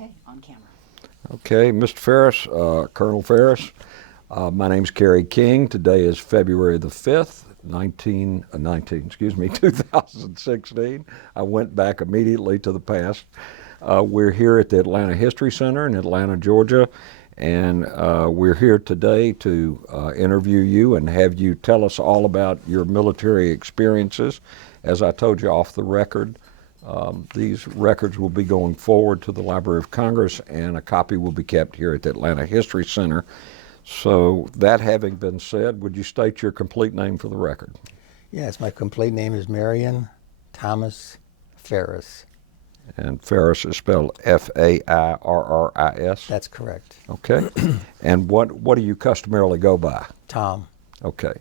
Okay, on camera. Okay, Mr. Fairris, Colonel Fairris, my name's Kerry King. Today is February the 5th, 2016. I went back immediately to the past. We're here at the Atlanta History Center in Atlanta, Georgia, and we're here today to interview you and have you tell us all about your military experiences. As I told you off the record, these records will be going forward to the Library of Congress, and a copy will be kept here at the Atlanta History Center. So that having been said, would you state your complete name for the record? Yes, my complete name is Marion Thomas Fairris. And Fairris is spelled F-A-I-R-R-I-S? That's correct. Okay. And what do you customarily go by? Tom. Okay.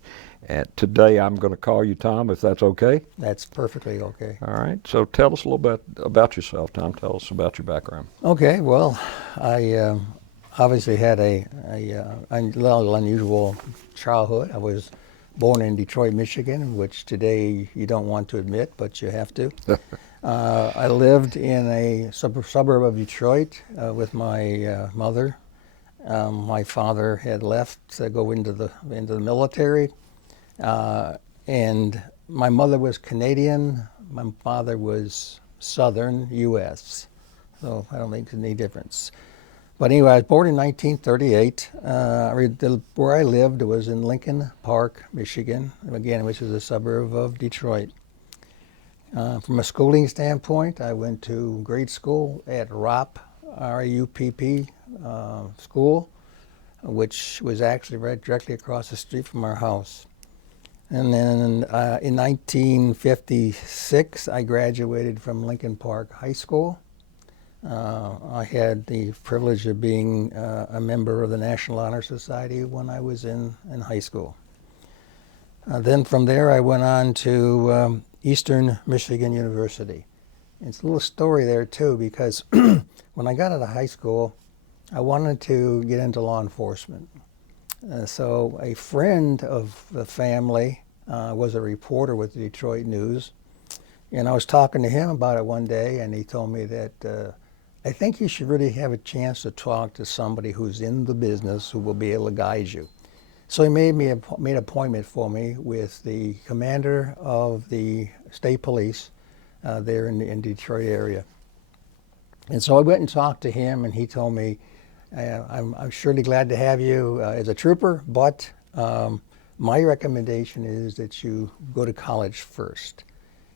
And today I'm going to call you Tom, if that's okay? That's perfectly okay. All right. So tell us a little bit about yourself, Tom. Tell us about your background. Okay. Well, I obviously had a little unusual childhood. I was born in Detroit, Michigan, which today you don't want to admit, but you have to. I lived in a suburb of Detroit with my mother. My father had left to go into the military. And my mother was Canadian, my father was Southern U.S., so I don't think there's any difference. But anyway, I was born in 1938. Where I lived was in Lincoln Park, Michigan, again, which is a suburb of Detroit. From a schooling standpoint, I went to grade school at ROP, R-U-P-P school, which was actually right directly across the street from our house. And then in 1956, I graduated from Lincoln Park High School. I had the privilege of being a member of the National Honor Society when I was in high school. Then from there, I went on to Eastern Michigan University. It's a little story there, too, because when I got out of high school, I wanted to get into law enforcement. So a friend of the family was a reporter with the Detroit News, and I was talking to him about it one day, and he told me that I think you should really have a chance to talk to somebody who's in the business who will be able to guide you. So he made an appointment for me with the commander of the state police there in the Detroit area. And so I went and talked to him, and he told me, I'm surely glad to have you as a trooper, but my recommendation is that you go to college first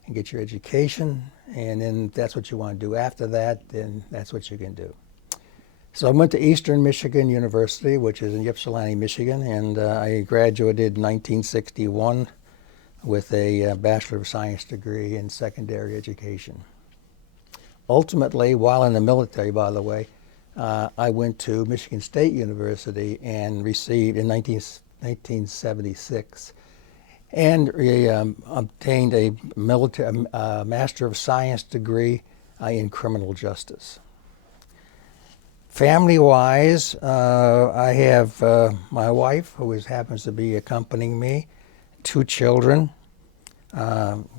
and get your education, and then if that's what you want to do after that, then that's what you can do. So I went to Eastern Michigan University, which is in Ypsilanti, Michigan, and I graduated in 1961 with a Bachelor of Science degree in secondary education. Ultimately, while in the military, by the way, I went to Michigan State University and received, in 1976, and obtained a Master of Science degree in criminal justice. Family-wise, I have my wife, who happens to be accompanying me, 2 children,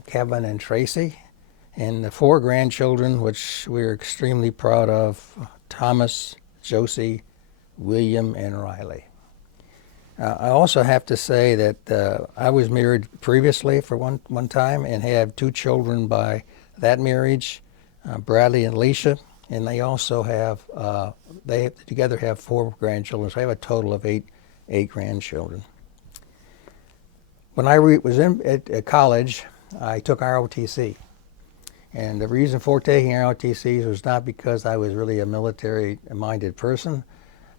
Kevin and Tracy, and 4 grandchildren, which we're extremely proud of, Thomas, Josie, William, and Riley. I also have to say that I was married previously for one time and have 2 children by that marriage, Bradley and Alicia, and they also have, they together have 4 grandchildren, so I have a total of 8 grandchildren. When I was at college, I took ROTC. And the reason for taking ROTCs was not because I was really a military-minded person,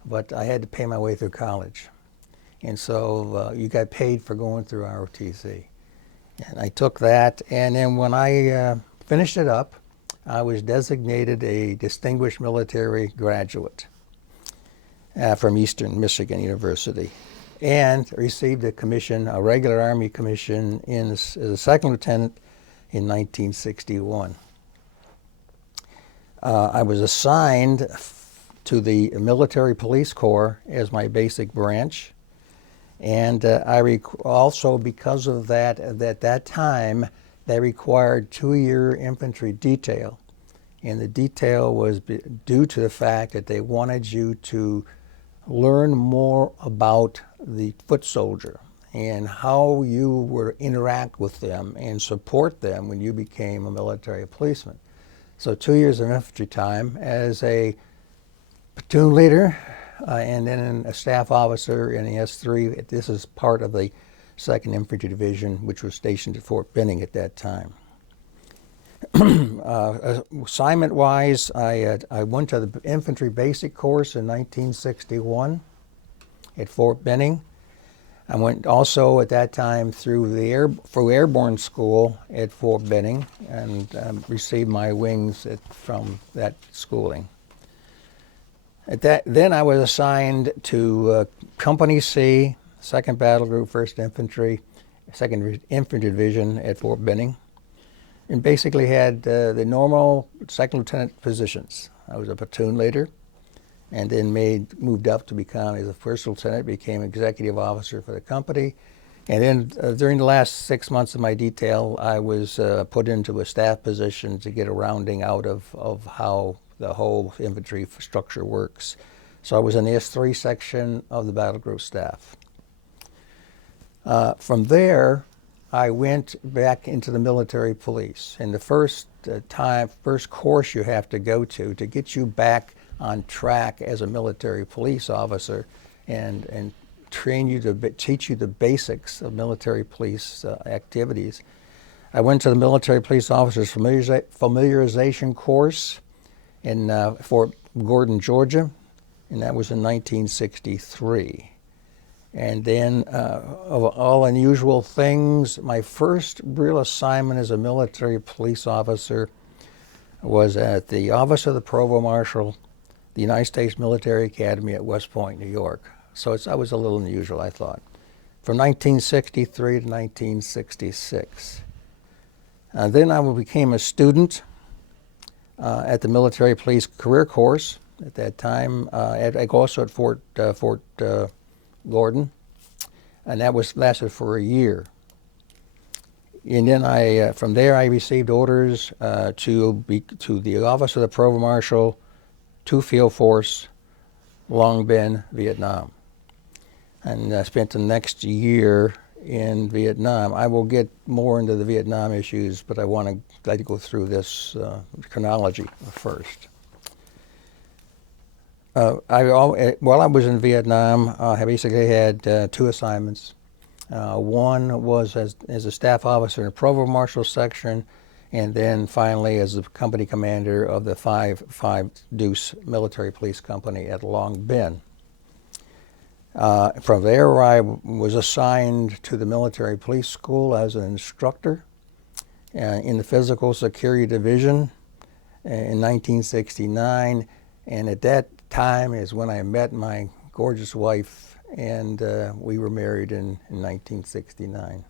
but I had to pay my way through college. And so you got paid for going through ROTC. And I took that, and then when I finished it up, I was designated a Distinguished Military Graduate from Eastern Michigan University, and received a commission, a regular Army commission, as a second lieutenant in 1961. I was assigned to the Military Police Corps as my basic branch, and also because of that, at that time, they required 2-year infantry detail. And the detail was due to the fact that they wanted you to learn more about the foot soldier and how you would interact with them and support them when you became a military policeman. So 2 years of infantry time as a platoon leader and then a staff officer in the S3. This is part of the 2nd Infantry Division, which was stationed at Fort Benning at that time. Assignment-wise, I went to the infantry basic course in 1961 at Fort Benning. I went also at that time through airborne school at Fort Benning and received my wings from that schooling. Then I was assigned to Company C, 2nd Battle Group, 1st Infantry, 2nd Infantry Division at Fort Benning, and basically had the normal 2nd lieutenant positions. I was a platoon leader, and then moved up to become, as a 1st lieutenant, became executive officer for the company. And then during the last 6 months of my detail, I was put into a staff position to get a rounding out of how the whole infantry structure works. So I was in the S3 section of the battle group staff. From there, I went back into the military police. And the first course you have to go to get you back on track as a military police officer and train you to teach you the basics of military police activities. I went to the military police officers familiarization course in Fort Gordon, Georgia, and that was in 1963. And then, of all unusual things, my first real assignment as a military police officer was at the Office of the Provost Marshal, the United States Military Academy at West Point, New York. So that was a little unusual, I thought. From 1963 to 1966. Then I became a student at the Military Police Career Course at that time, also at Fort Gordon, and that lasted for a year. And then from there I received orders to the Office of the Provost Marshal, 2 Field Force, Long Binh, Vietnam. And I spent the next year in Vietnam. I will get more into the Vietnam issues, but I want to go through this chronology first. While I was in Vietnam, I basically had 2 assignments. One was as a staff officer in the Provost Marshal section, and then finally as the company commander of the 5 Deuce Military Police Company at Long Binh. From there, I was assigned to the Military Police School as an instructor in the Physical Security Division in 1969, and at that time is when I met my gorgeous wife, and we were married in 1969.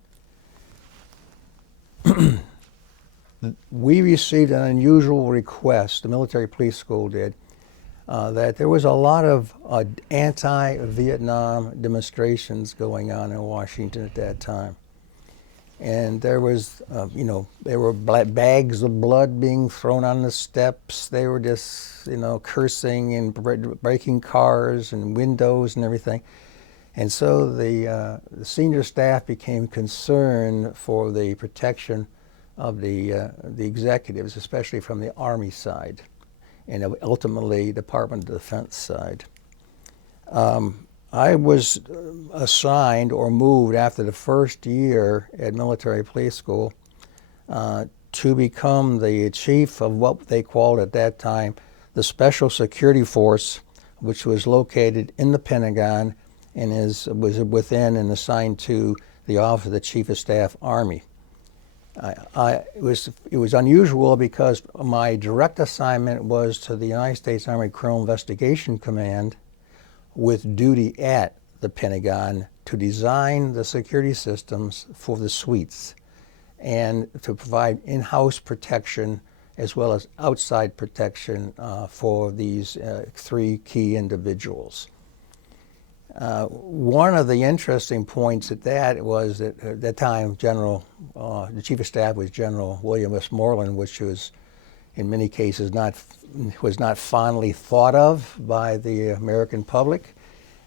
We received an unusual request, the Military Police School did, that there was a lot of anti-Vietnam demonstrations going on in Washington at that time. And there was, there were bags of blood being thrown on the steps. They were just, cursing and breaking cars and windows and everything. And so the senior staff became concerned for the protection of the executives, especially from the Army side, and ultimately Department of Defense side. I was assigned or moved after the first year at Military Police School to become the chief of what they called at that time the Special Security Force, which was located in the Pentagon and was within and assigned to the Office of the Chief of Staff, Army. It was unusual because my direct assignment was to the United States Army Criminal Investigation Command, with duty at the Pentagon to design the security systems for the suites and to provide in-house protection as well as outside protection for these 3 key individuals. One of the interesting points at that was that at that time, the Chief of Staff was General William Westmoreland, which was in many cases was not fondly thought of by the American public.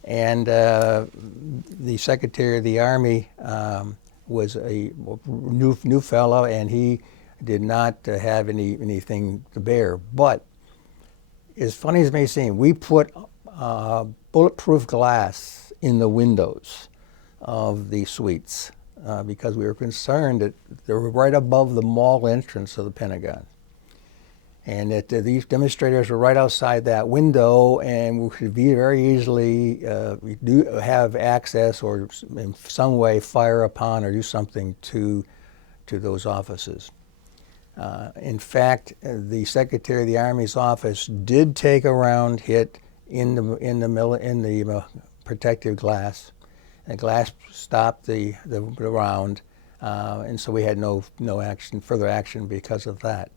And the Secretary of the Army was a new fellow, and he did not have anything to bear. But as funny as it may seem, we put bulletproof glass in the windows of the suites because we were concerned that they were right above the mall entrance of the Pentagon. And that these demonstrators were right outside that window, and we could very easily have access or in some way fire upon or do something to those offices. In fact, the Secretary of the Army's office did take a round hit in the protective glass. The glass stopped the round, and so we had no further action because of that.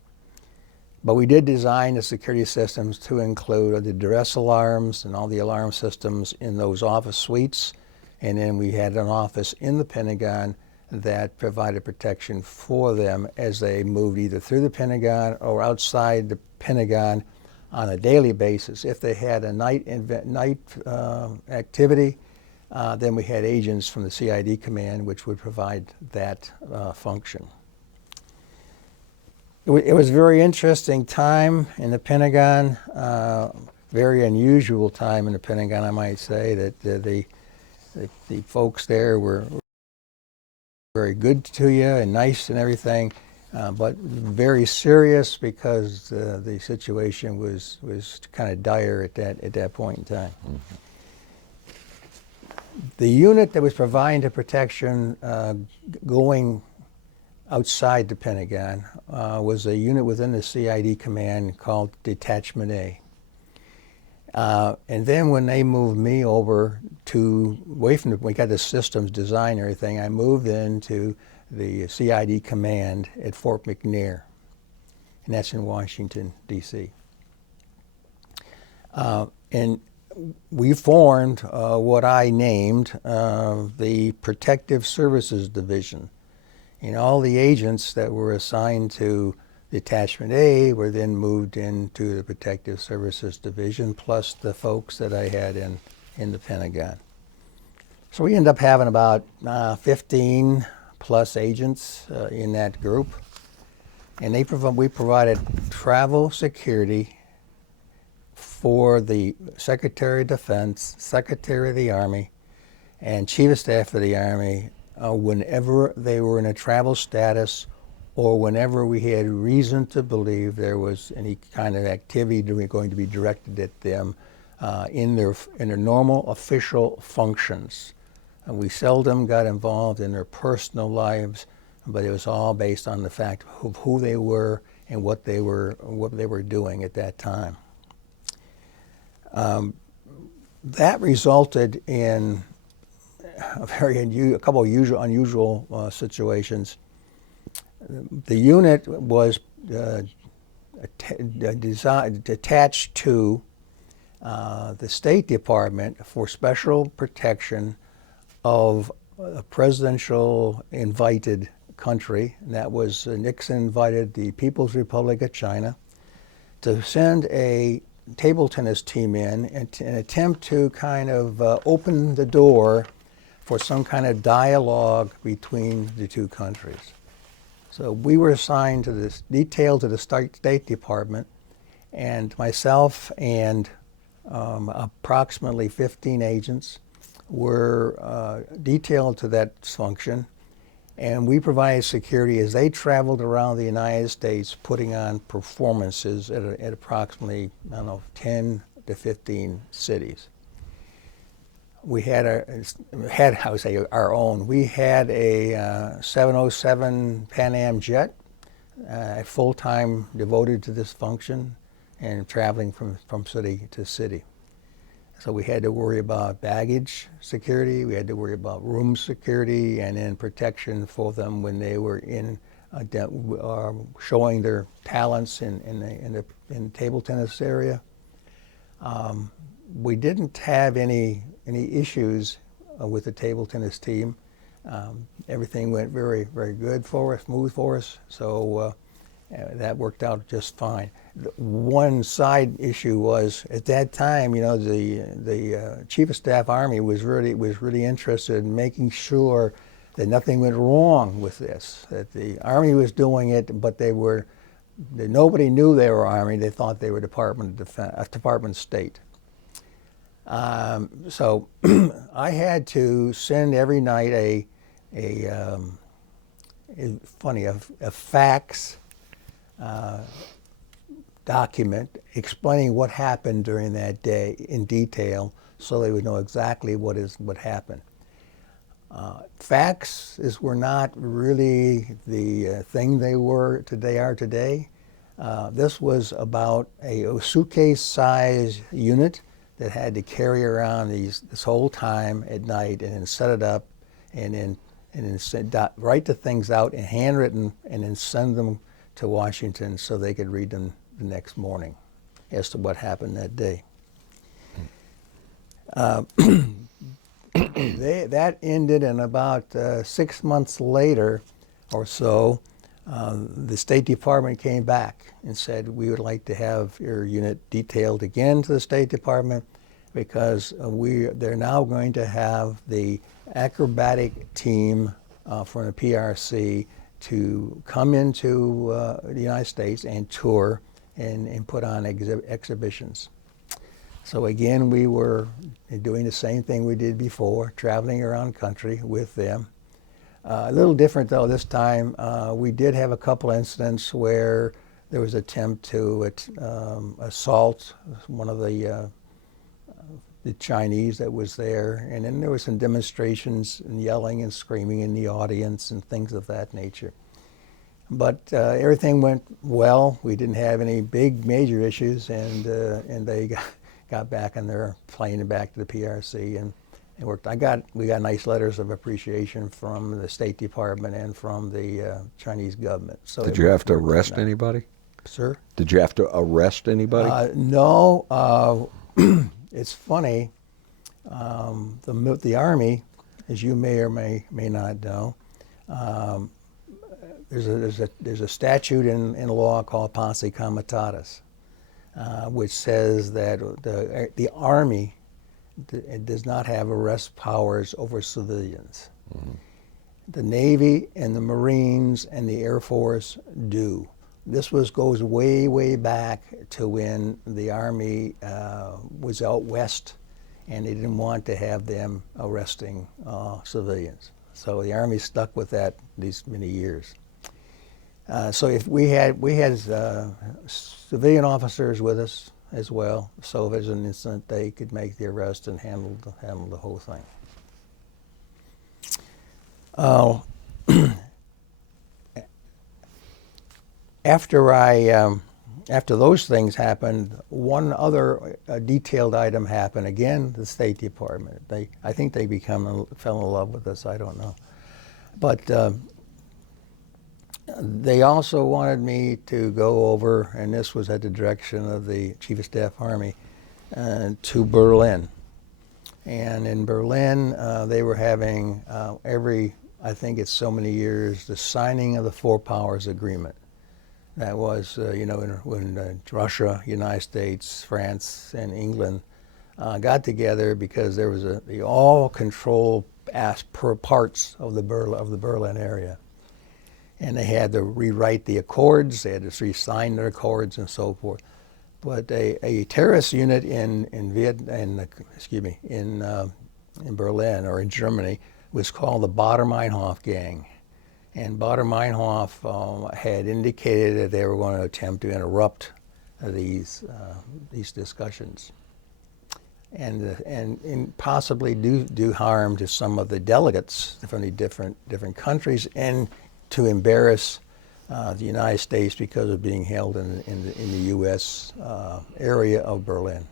But we did design the security systems to include the duress alarms and all the alarm systems in those office suites. And then we had an office in the Pentagon that provided protection for them as they moved either through the Pentagon or outside the Pentagon on a daily basis. If they had a night activity, then we had agents from the CID command which would provide that function. It was a very interesting time in the Pentagon, very unusual time in the Pentagon, I might say, that the folks there were very good to you and nice and everything, but very serious because the situation was kind of dire at that point in time. Mm-hmm. The unit that was providing the protection going outside the Pentagon was a unit within the CID command called Detachment A. And then when they moved me over away from we got the systems design and everything, I moved into the CID command at Fort McNair, and that's in Washington, D.C. And we formed what I named the Protective Services Division. And all the agents that were assigned to Detachment A were then moved into the Protective Services Division, plus the folks that I had in the Pentagon. So we ended up having about 15 plus agents in that group. And we provided travel security for the Secretary of Defense, Secretary of the Army, and Chief of Staff of the Army whenever they were in a travel status or whenever we had reason to believe there was any kind of activity going to be directed at them in their normal official functions. And we seldom got involved in their personal lives, but it was all based on the fact of who they were and what they were doing at that time. That resulted in a couple of unusual situations. The unit was attached to the State Department for special protection of a presidential invited country. And that was Nixon invited the People's Republic of China to send a table tennis team in and attempt to kind of open the door for some kind of dialogue between the two countries. So we were assigned to this detail to the State Department, and myself and approximately 15 agents were detailed to that function, and we provided security as they traveled around the United States putting on performances at approximately, 10 to 15 cities. We had our own. We had a 707 Pan Am jet, full-time devoted to this function and traveling from city to city. So we had to worry about baggage security, we had to worry about room security, and then protection for them when they were showing their talents in the table tennis area. We didn't have any issues with the table tennis team. Everything went very, very good for us, smooth for us. So That worked out just fine. One side issue was at that time, the Chief of Staff Army was really interested in making sure that nothing went wrong with this. That the Army was doing it, but nobody knew they were Army. They thought they were Department of Defense, Department of State. So I had to send every night a fax document explaining what happened during that day in detail, so they would know exactly what happened. Faxes were not really the thing they are today. This was about a suitcase-sized unit that had to carry around this whole time at night and then set it up and then write the things out in handwritten and then send them to Washington so they could read them the next morning as to what happened that day. That ended, and about 6 months later or so, the State Department came back and said, we would like to have your unit detailed again to the State Department because they're now going to have the acrobatic team from the PRC to come into the United States and tour and put on exhibitions. So again, we were doing the same thing we did before, traveling around country with them. A little different though this time. We did have a couple incidents where there was an attempt to assault one of the Chinese that was there, and then there were some demonstrations and yelling and screaming in the audience and things of that nature. But everything went well. We didn't have any big major issues, and they got back on their plane and back to the PRC, and it worked. We got nice letters of appreciation from the State Department and from the Chinese government. So did you have to arrest anybody? Sir? Did you have to arrest anybody? No. It's funny. The Army, as you may or may not know, there's a statute in law called Posse Comitatus, which says that the Army does not have arrest powers over civilians. Mm-hmm. The Navy and the Marines and the Air Force do. This goes way, way back to when the Army was out west, and they didn't want to have them arresting civilians. So the Army stuck with that these many years. So if we had civilian officers with us as well, so if there's an incident, they could make the arrest and handle the whole thing. After those things happened, one other detailed item happened. Again, the State Department. I think they fell in love with us. I don't know, but they also wanted me to go over, and this was at the direction of the Chief of Staff Army, to Berlin. And in Berlin, they were having I think it's so many years, the signing of the Four Powers Agreement. That was, when Russia, United States, France, and England got together because there was the all control parts of the Berlin area. And they had to rewrite the accords, they had to re-sign their accords and so forth. But a terrorist unit in Berlin or in Germany was called the Baader-Meinhof gang. And Baader-Meinhof had indicated that they were going to attempt to interrupt these discussions and possibly do harm to some of the delegates from the different countries, and to embarrass the United States because of being held in the U.S. Area of Berlin.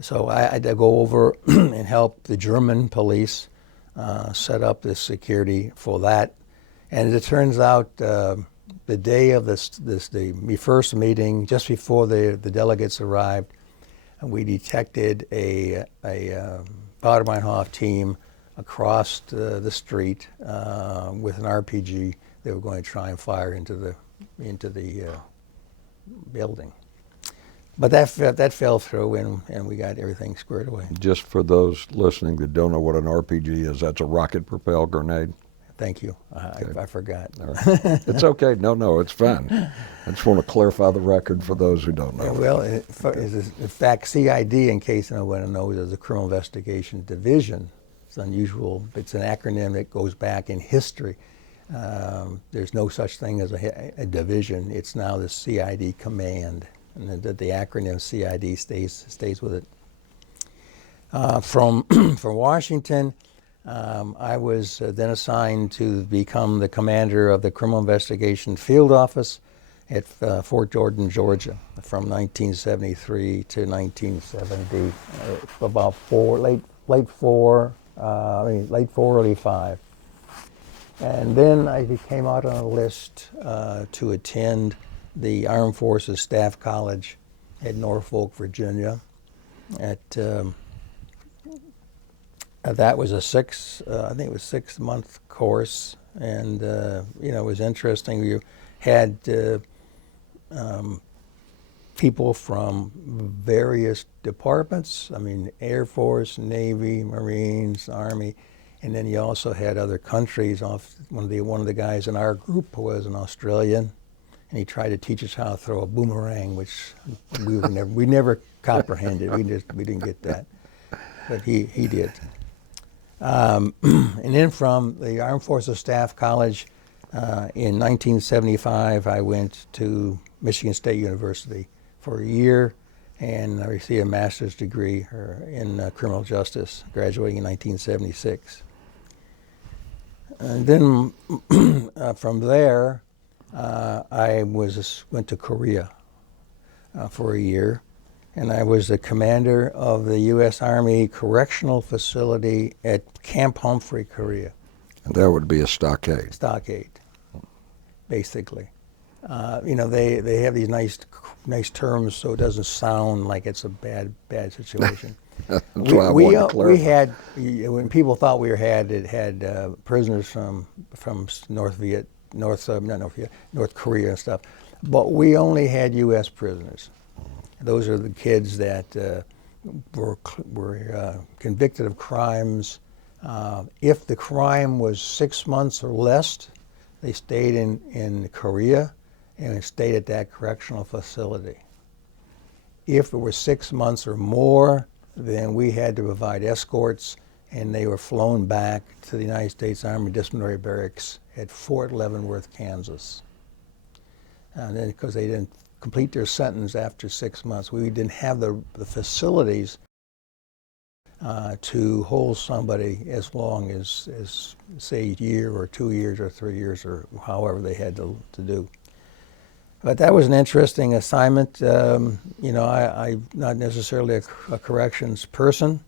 So I had to go over and help the German police set up the security for that. And it turns out the day of the first meeting, just before the delegates arrived, we detected a Baader-Meinhof team across the street with an RPG. They were going to try and fire into into the building. But that fell through, and we got everything squared away. Just for those listening that don't know what an RPG is, that's a rocket-propelled grenade. Thank you. Okay. I forgot. All right. It's okay. No, it's fine. I just want to clarify the record for those who don't know. Yeah, well, in fact, CID, in case anyone knows, is the Criminal Investigation Division. It's unusual. It's an acronym that goes back in history. There's no such thing as a division. It's now the CID command, and the acronym CID stays with it. From Washington, I was then assigned to become the commander of the Criminal Investigation Field Office at Fort Jordan, Georgia, from 1973 to 1970, about late four, early five. And then I came out on a list to attend the Armed Forces Staff College at Norfolk, Virginia. That was a I think it was 6-month course, and it was interesting. You had people from various departments. I mean, Air Force, Navy, Marines, Army, and then you also had other countries. One of the guys in our group was an Australian, and he tried to teach us how to throw a boomerang, which we never comprehended. We didn't get that, but he did. And then from the Armed Forces Staff College in 1975, I went to Michigan State University for a year, and I received a master's degree in criminal justice, graduating in 1976. And then from there, I went to Korea for a year. And I was the commander of the U.S. Army Correctional Facility at Camp Humphrey, Korea. And that would be a stockade. Stockade, basically. They have these nice terms so it doesn't sound like it's a bad situation. That's why I wanted to clarify. We had, when people thought we had prisoners from North Korea and stuff, but we only had U.S. prisoners. Those are the kids that were convicted of crimes. If the crime was 6 months or less, they stayed in Korea and stayed at that correctional facility. If it was 6 months or more, then we had to provide escorts, and they were flown back to the United States Army Disciplinary Barracks at Fort Leavenworth, Kansas. And then because they didn't complete their sentence after 6 months. We didn't have the facilities to hold somebody as long as say a year or 2 years or 3 years or however they had to do. But that was an interesting assignment. I'm not necessarily a corrections person.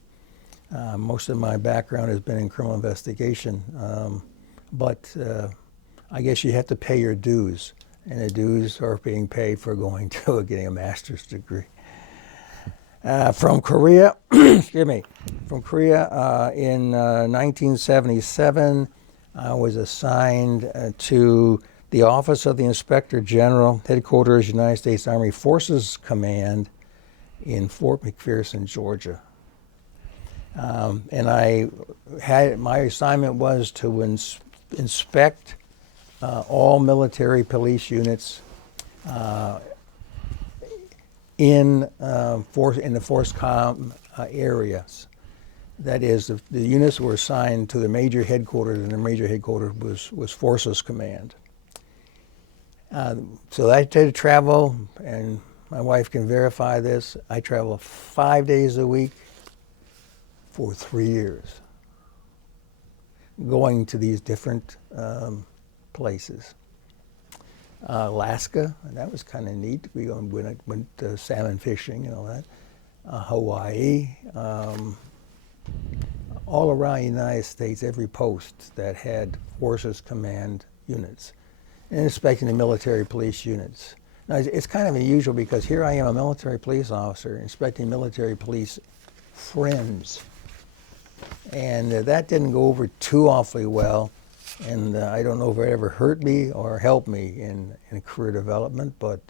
Most of my background has been in criminal investigation, but I guess you have to pay your dues. And the dues are being paid for getting a master's degree. From Korea, in 1977, I was assigned to the Office of the Inspector General, Headquarters, United States Army Forces Command in Fort McPherson, Georgia. And my assignment was to inspect all military police units in the FORSCOM areas. That is, the units were assigned to the major headquarters, and the major headquarters was Forces Command. So I had to travel, and my wife can verify this. I traveled 5 days a week for 3 years, going to these different places. Alaska, that was kind of neat. We went salmon fishing and all that. Hawaii, all around the United States, every post that had Forces Command units, and inspecting the military police units. Now, it's kind of unusual because here I am, a military police officer, inspecting military police friends. And that didn't go over too awfully well And I don't know if it ever hurt me or helped me in career development, but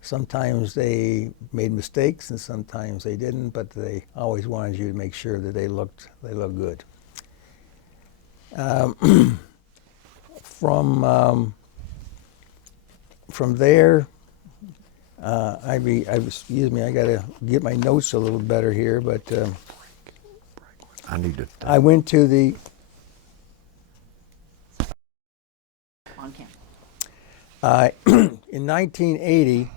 sometimes they made mistakes and sometimes they didn't, but they always wanted you to make sure that they looked good. From there, excuse me, I got to get my notes a little better here, but I need to. I went to the On camera. in 1980.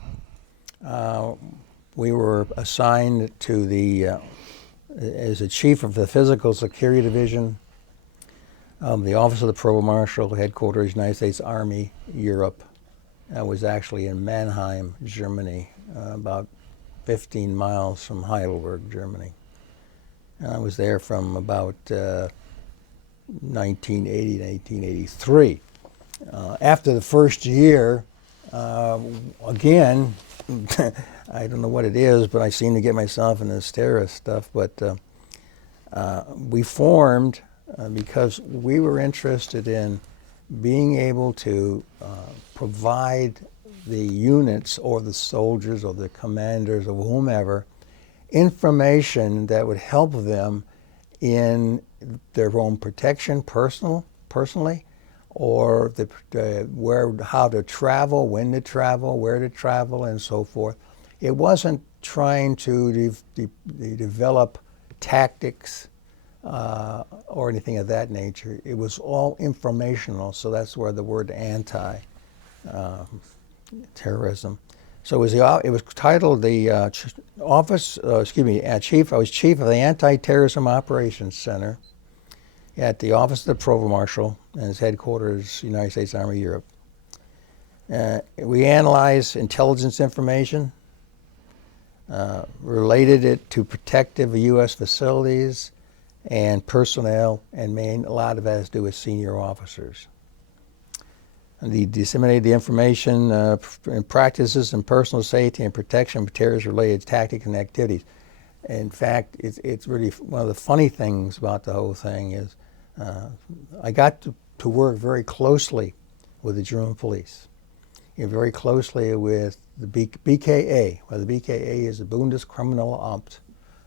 We were assigned to as a chief of the Physical Security Division, the Office of the Provost Marshal, Headquarters, United States Army, Europe. I was actually in Mannheim, Germany, about 15 miles from Heidelberg, Germany. And I was there from about 1980 to 1983. After the first year, again, I don't know what it is, but I seem to get myself into this terrorist stuff. But we formed because we were interested in being able to provide the units or the soldiers or the commanders or whomever information that would help them in their own protection personally, or how to travel, when to travel, where to travel, and so forth. It wasn't trying to develop tactics or anything of that nature. It was all informational, so that's where the word anti-terrorism. So it was titled the chief. I was chief of the Anti-Terrorism Operations Center at the Office of the Provost Marshal, and its headquarters, United States Army, Europe. We analyzed intelligence information, related it to protective U.S. facilities and personnel, and a lot of it has to do with senior officers. And they disseminated the information and practices in personal safety and protection of terrorist-related tactics and activities. In fact, it's really one of the funny things about the whole thing is I got to work very closely with the German police, very closely with the BKA. Well, the BKA is the Bundeskriminalamt,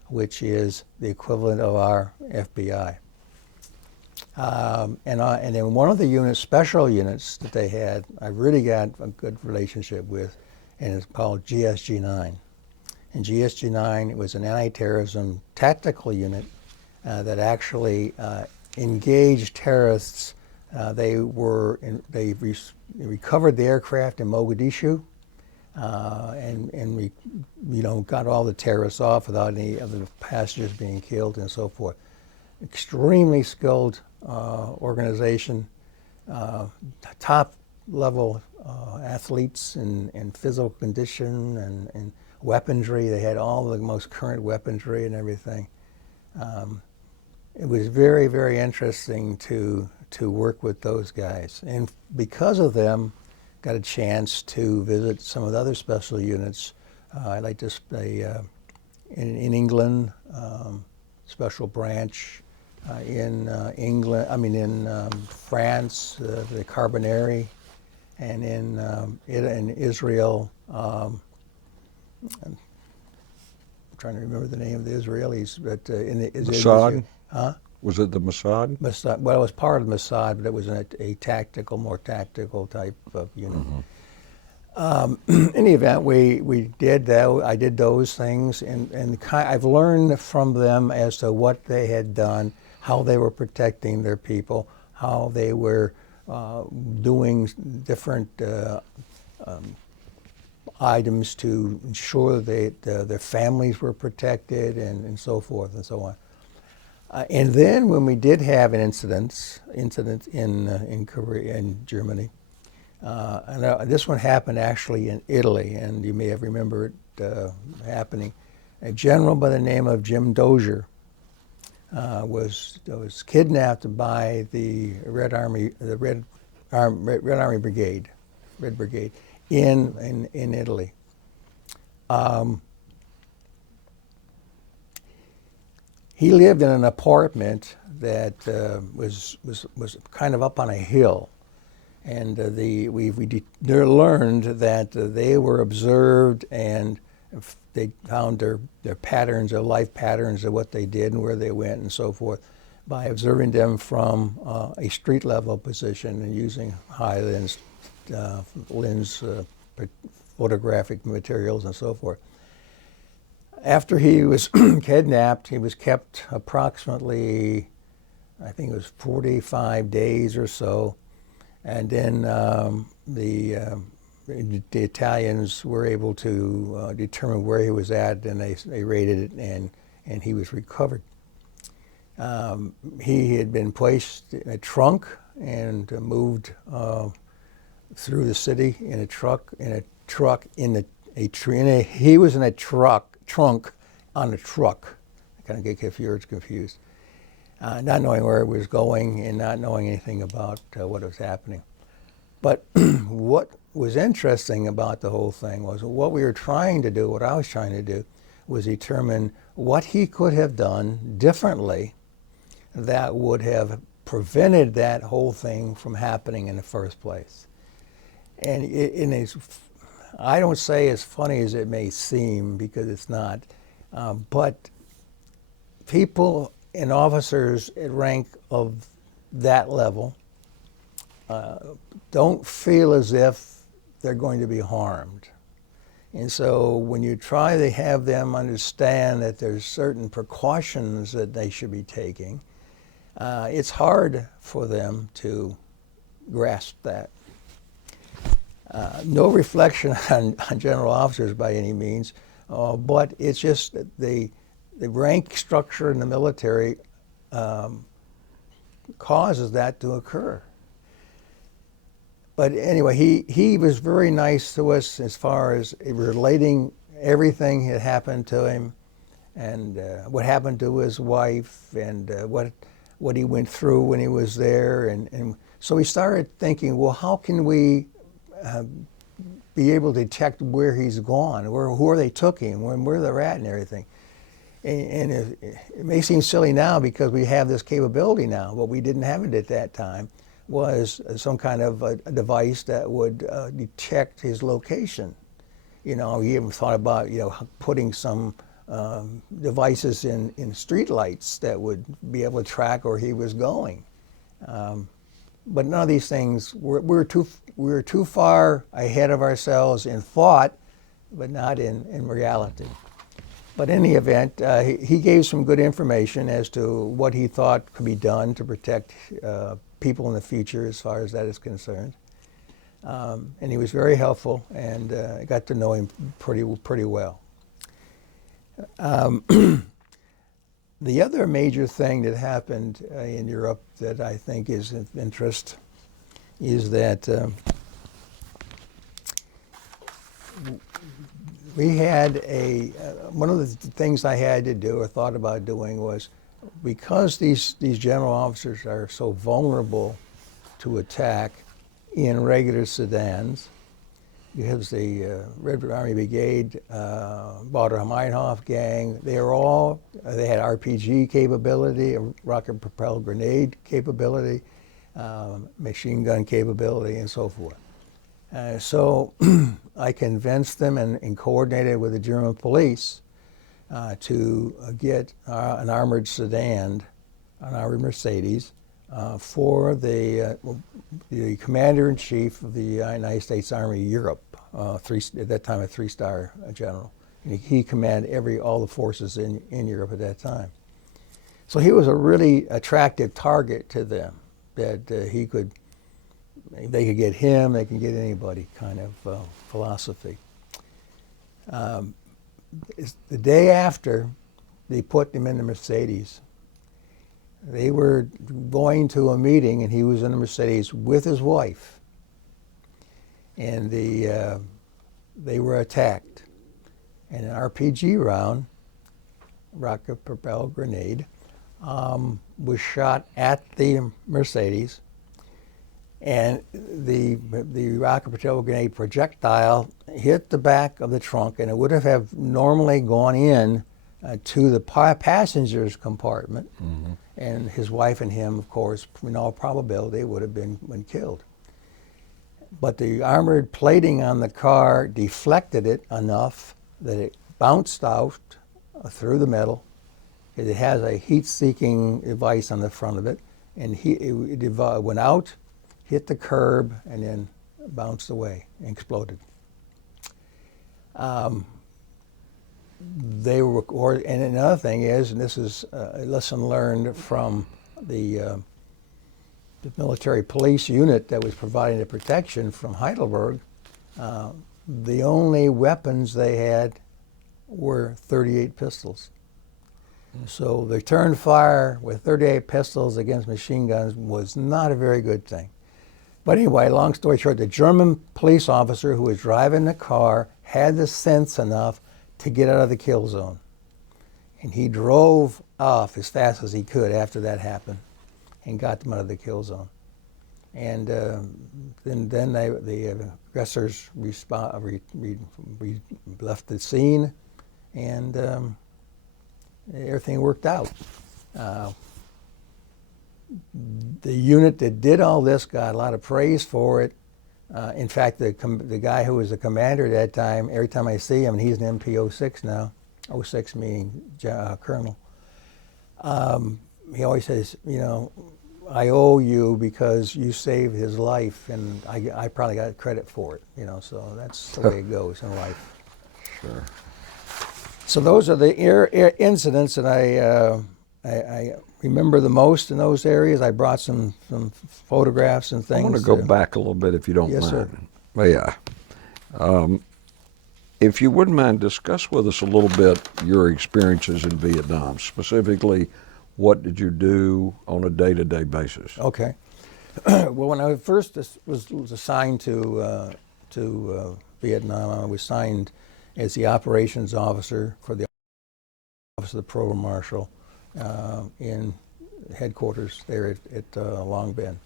which is the equivalent of our FBI. And then one of the units, special units that they had, I really got a good relationship with, and it's called GSG-9. And GSG-9, it was an anti-terrorism tactical unit that actually engaged terrorists. They recovered the aircraft in Mogadishu, and we, got all the terrorists off without any of the passengers being killed and so forth. Extremely skilled organization, top level athletes in physical condition and weaponry. They had all the most current weaponry and everything. It was very, very interesting to work with those guys. And because of them, got a chance to visit some of the other special units. I like to stay in England, special branch, in France, the Carbonari, and in Israel. I'm trying to remember the name of the Israelis, but in the Mossad? Huh? Was it the Mossad? Mossad? Well, it was part of Mossad, but it was a more tactical type of unit. In any event, we did that. I did those things, and I've learned from them as to what they had done, how they were protecting their people, how they were doing different items to ensure that their families were protected, and so forth and so on. And then when we did have an incident in Korea, in Germany, and this one happened actually in Italy, and you may have remembered it happening. A general by the name of Jim Dozier was kidnapped by the Red Army Brigade in Italy. he lived in an apartment that was kind of up on a hill, and we learned that they were observed, and they found their patterns, their life patterns of what they did and where they went and so forth, by observing them from a street level position and using high lens photographic materials and so forth. After he was kidnapped, he was kept approximately, I think it was 45 days or so, and then the Italians were able to determine where he was at, and they raided it, and he was recovered. He had been placed in a trunk and moved through the city in a truck. He was in a trunk on a truck. I kind of get confused, not knowing where it was going and not knowing anything about what was happening. But what was interesting about the whole thing was what we were trying to do, what I was trying to do, was determine what he could have done differently that would have prevented that whole thing from happening in the first place. And I don't say as funny as it may seem, because it's not, but people and officers at rank of that level don't feel as if they're going to be harmed. And so when you try to have them understand that there's certain precautions that they should be taking, it's hard for them to grasp that. No reflection on general officers by any means, but it's just that the rank structure in the military causes that to occur. But anyway, he was very nice to us as far as relating everything that happened to him, and what happened to his wife, and what he went through when he was there. And so we started thinking, well, how can we be able to detect where he's gone, where they took him, where they're at and everything. And it may seem silly now because we have this capability now, but we didn't have it at that time, was some kind of a device that would detect his location. You know, he even thought about, putting some devices in street lights that would be able to track where he was going. But none of these things, we were too far ahead of ourselves in thought, but not in reality. But in the event, he gave some good information as to what he thought could be done to protect people in the future as far as that is concerned. And he was very helpful, and I got to know him pretty well. The other major thing that happened in Europe that I think is of interest is that we had one of the things I had to do or thought about doing was, because these general officers are so vulnerable to attack in regular Sedans, because the Red Army Brigade, Baader-Meinhof gang, they had RPG capability, rocket-propelled grenade capability, machine gun capability, and so forth. So I convinced them and coordinated with the German police to get an armored Sedan, an armored Mercedes, for the Commander-in-Chief of the United States Army Europe, at that time a 3-star general. And he commanded all the forces in Europe at that time. So he was a really attractive target to them, that they could get him, they can get anybody kind of philosophy. The day after they put him in the Mercedes, they were going to a meeting, and he was in the Mercedes with his wife, and they were attacked. And an RPG round, rocket-propelled grenade, was shot at the Mercedes, and the rocket-propelled grenade projectile hit the back of the trunk, and it would have normally gone in to the passenger's compartment, and his wife and him, of course, in all probability, would have been killed. But the armored plating on the car deflected it enough that it bounced out through the metal. It has a heat-seeking device on the front of it, and it went out, hit the curb, and then bounced away and exploded. And another thing is, and this is a lesson learned from the military police unit that was providing the protection from Heidelberg, the only weapons they had were .38 pistols. So the return fire with .38 pistols against machine guns was not a very good thing. But anyway, long story short, the German police officer who was driving the car had the sense enough to get out of the kill zone. And he drove off as fast as he could after that happened and got them out of the kill zone. And then the aggressors left the scene, and everything worked out. The unit that did all this got a lot of praise for it. In fact, the guy who was the commander at that time, every time I see him, and he's an MP06 now, 06 meaning colonel, he always says, you know, I owe you because you saved his life, and I probably got credit for it, you know, so that's the way it goes in life. Sure. So those are the incidents that I remember the most in those areas. I brought some photographs and things. I want to go back a little bit if you don't Yes, mind. sir. Well, yeah. If you wouldn't mind, discuss with us a little bit your experiences in Vietnam. Specifically, what did you do on a day-to-day basis? Okay. Well, when I first was assigned to Vietnam, I was assigned as the operations officer for the Office of the Provost Marshal in headquarters there at Long Binh.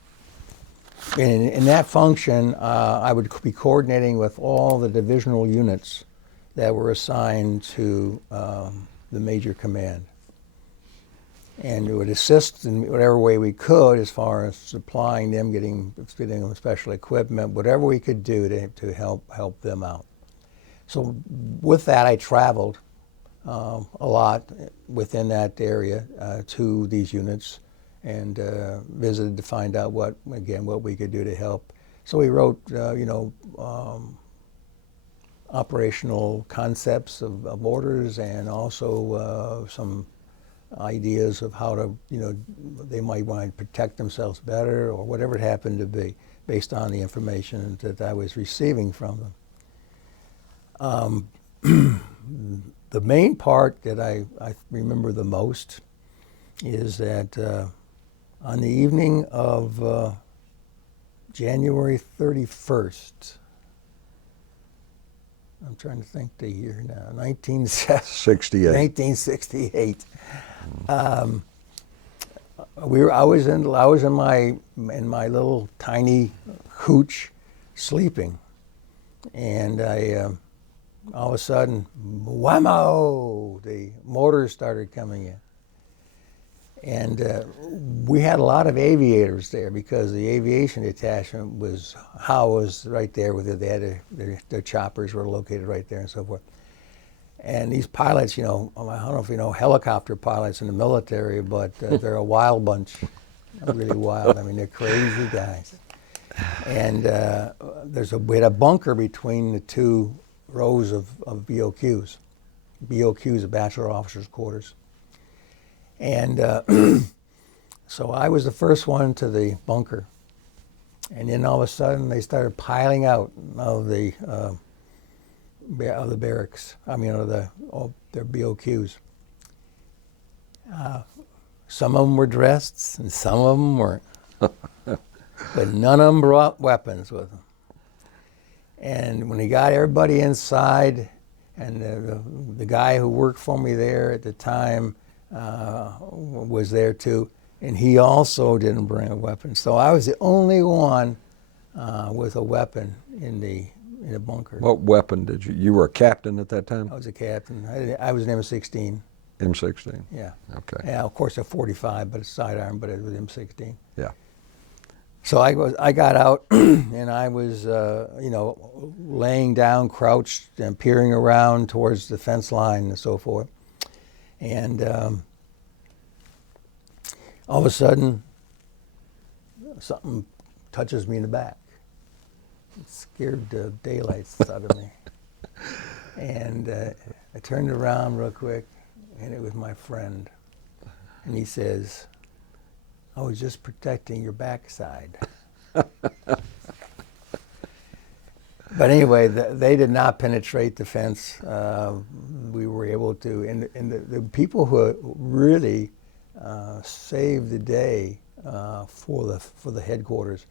And in that function, I would be coordinating with all the divisional units that were assigned to the major command. And we would assist in whatever way we could as far as supplying them, getting them special equipment, whatever we could do to help them out. So with that, I traveled a lot within that area to these units and visited to find out what we could do to help. So we wrote, operational concepts of orders, and also some ideas of how to, they might want to protect themselves better, or whatever it happened to be, based on the information that I was receiving from them. The main part that I remember the most is that on the evening of January 31st, I'm trying to think the year now, 1968. I was in my little tiny hooch sleeping, and I all of a sudden, whammo! The motors started coming in, and we had a lot of aviators there because the aviation detachment was housed right there with it. They had their choppers were located right there and so forth. And these pilots, I don't know if you know helicopter pilots in the military, but they're a wild bunch, really wild. I mean, they're crazy guys. And we had a bunker between the two rows of BOQs. BOQs, are Bachelor Officers' Quarters. And so I was the first one to the bunker. And then all of a sudden, they started piling out of the barracks. I mean, their BOQs. Some of them were dressed, and some of them weren't. But none of them brought weapons with them. And when he got everybody inside, and the guy who worked for me there at the time was there too, and he also didn't bring a weapon. So I was the only one with a weapon in the bunker. What weapon did you were a captain at that time? I was a captain. I was an M16. M16. Yeah. Okay. Yeah, of course a 45, but it's sidearm, but it was M16. Yeah. So I got out and I was, laying down, crouched and peering around towards the fence line and so forth. And all of a sudden, something touches me in the back. It scared the daylights out of me. And I turned around real quick, and it was my friend. And he says, "I was just protecting your backside." But anyway, they did not penetrate the fence. We were able to, and the people who really saved the day for the headquarters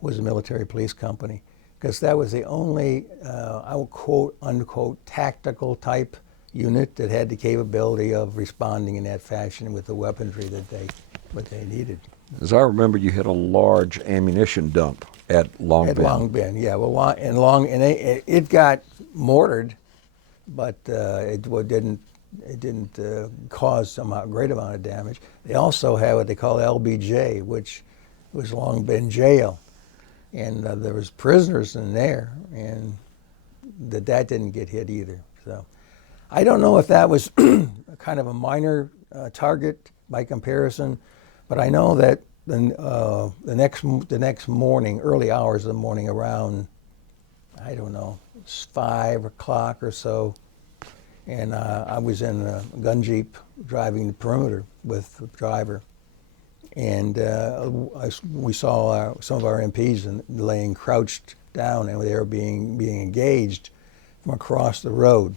was the military police company, because that was the only, I will quote unquote, tactical type unit that had the capability of responding in that fashion with the weaponry that they needed. As I remember, you had a large ammunition dump at Long At Bend. Long Bend, yeah. Well, it got mortared, but it didn't cause some great amount of damage. They also had what they call LBJ, which was Long Bend Jail, and there was prisoners in there, and that didn't get hit either. So I don't know if that was kind of a minor target by comparison, but I know that the next morning, early hours of the morning, around, I don't know, 5 o'clock or so, and I was in a gun jeep driving the perimeter with the driver, and we saw some of our MPs laying crouched down, and they were being engaged from across the road.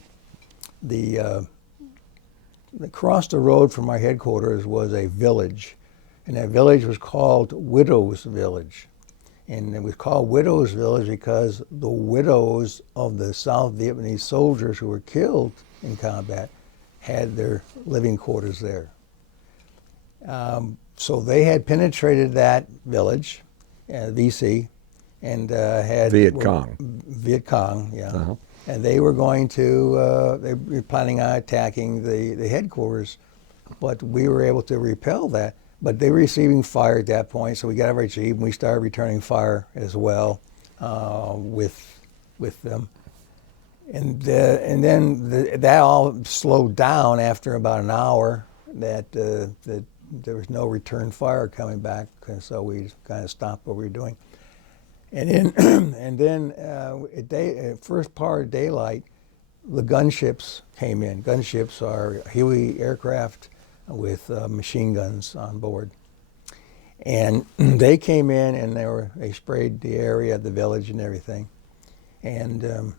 Across the road from our headquarters was a village, and that village was called Widows Village. And it was called Widows Village because the widows of the South Vietnamese soldiers who were killed in combat had their living quarters there. So they had penetrated that village, VC, and had Viet Cong. Viet Cong, yeah. Uh-huh. And they were going to, they were planning on attacking the headquarters, but we were able to repel that. But they were receiving fire at that point, so we got out of our jeep and we started returning fire as well with them. And then that all slowed down after about an hour. That there was no return fire coming back, and so we kind of stopped what we were doing. And then at first part of daylight, the gunships came in. Gunships are Huey aircraft with machine guns on board, and they came in and they sprayed the area, the village, and everything. And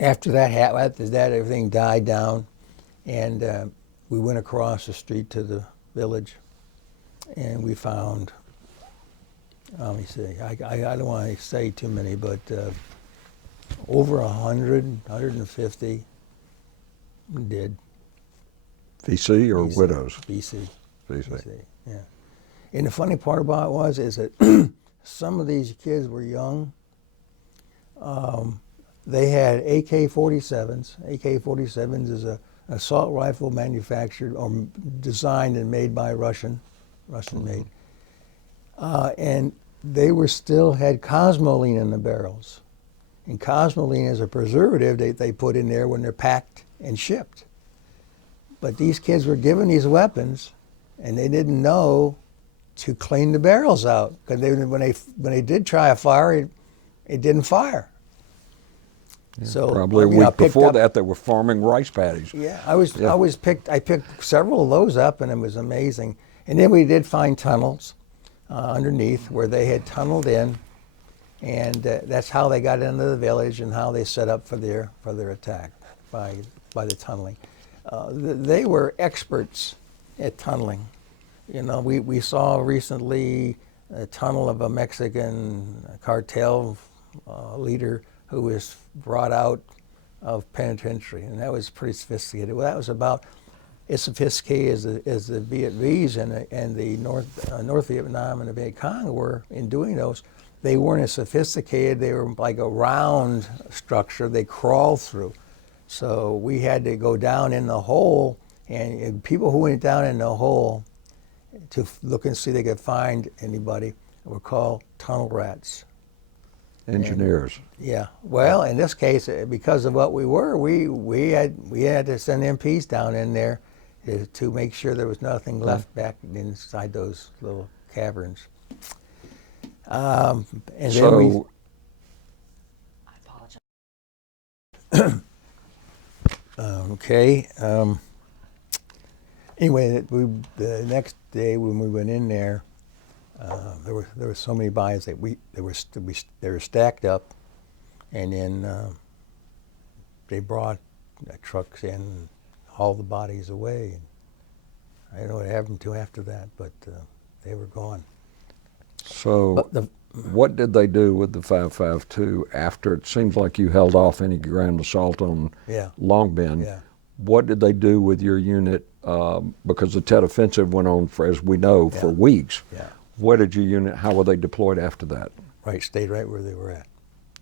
after that everything died down, and we went across the street to the village, and we found, let me see, I don't want to say too many, but over 100, 150 dead. VC or BC, widows? BC. VC. Yeah. And the funny part about it is that some of these kids were young. They had AK-47s. AK-47s is an assault rifle manufactured or designed and made by Russian made. And they still had cosmoline in the barrels. And cosmoline is a preservative they put in there when they're packed and shipped. But these kids were given these weapons, and they didn't know to clean the barrels out, because when they did try a fire, it didn't fire. Yeah, So probably a week before that, they were farming rice paddies. Yeah, I picked several of those up, and it was amazing. And then we did find tunnels underneath where they had tunneled in, and that's how they got into the village and how they set up for their attack by the tunneling. They were experts at tunneling. You know, we saw recently a tunnel of a Mexican cartel leader who was brought out of penitentiary, and that was pretty sophisticated. Well, that was about as sophisticated as the Viet V's and the North Vietnam and the Viet Cong were in doing those. They weren't as sophisticated. They were like a round structure they crawled through. So we had to go down in the hole And people who went down in the hole to look and see if they could find anybody were called tunnel rats. Engineers. Yeah. Well, in this case, because of what we were, we had to send MPs down in there to make sure there was nothing left back inside those little caverns. And then we. I apologize. Okay. Anyway, the next day when we went in there, there were so many bodies that they were stacked up, and then they brought trucks in and hauled the bodies away. And I don't know what happened to after that, but they were gone. So what did they do with the 5.52 after? It seems like you held off any ground assault on Long Bend. Yeah. What did they do with your unit? Because the Tet Offensive went on, for, as we know, for weeks. Yeah. What did your unit, how were they deployed after that? Right, stayed right where they were at.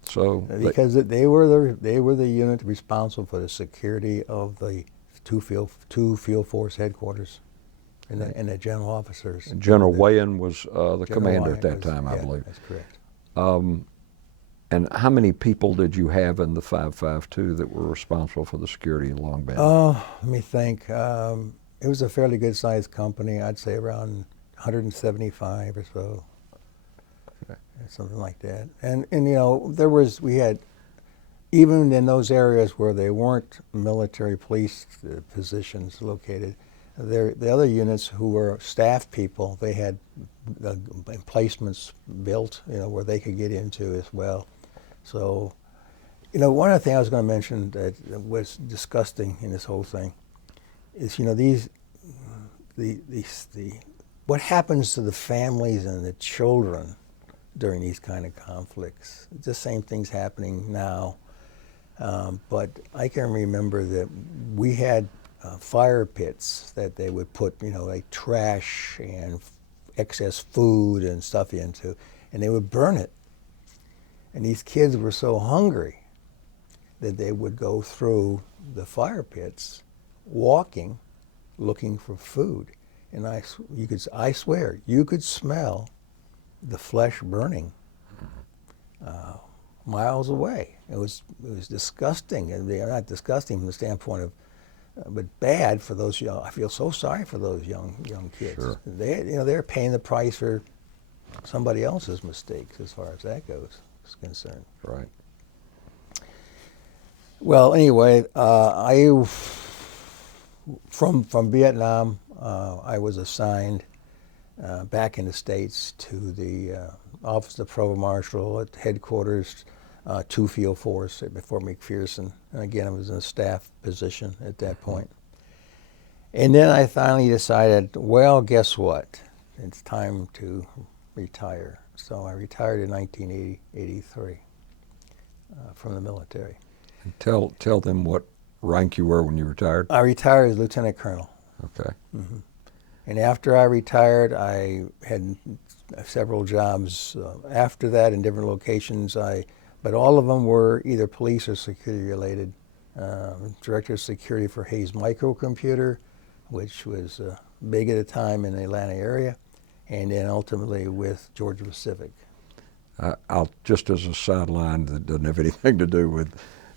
So Because they were the unit responsible for the security of the two field force headquarters and the general officers. General Wayan was the General commander Wayan at that was- time, I yeah, believe. That's correct. And how many people did you have in the 5.52 that were responsible for the security of Long Bend? Oh, let me think. It was a fairly good-sized company. I'd say around 175 or so, something like that. And you know, we had, even in those areas where they weren't military police positions located, the other units who were staff people, they had emplacements built, you know, where they could get into as well. So, you know, one other thing I was going to mention that was disgusting in this whole thing is, you know, what happens to the families and the children during these kind of conflicts. It's the same things happening now. But I can remember that we had fire pits that they would put, you know, like trash and excess food and stuff into, and they would burn it. And these kids were so hungry that they would go through the fire pits walking, looking for food. And I swear, you could smell the flesh burning miles away. It was disgusting, and they're not disgusting from the standpoint of, but bad for those young. I feel so sorry for those young kids. Sure. They're paying the price for somebody else's mistakes as far as that is concerned. Right. Well, anyway, from Vietnam, I was assigned back in the States to the Office of the Provost Marshal at headquarters, 2 Field Force at Fort McPherson. And again, I was in a staff position at that point. And then I finally decided, well, guess what? It's time to retire. So I retired in 1983 from the military. And tell them what rank you were when you retired. I retired as Lieutenant Colonel. Okay. Mm-hmm. And after I retired, I had several jobs after that in different locations. But all of them were either police or security related. Director of Security for Hayes Microcomputer, which was big at the time in the Atlanta area, and then ultimately with Georgia Pacific. I'll just as a sideline that doesn't have anything to do with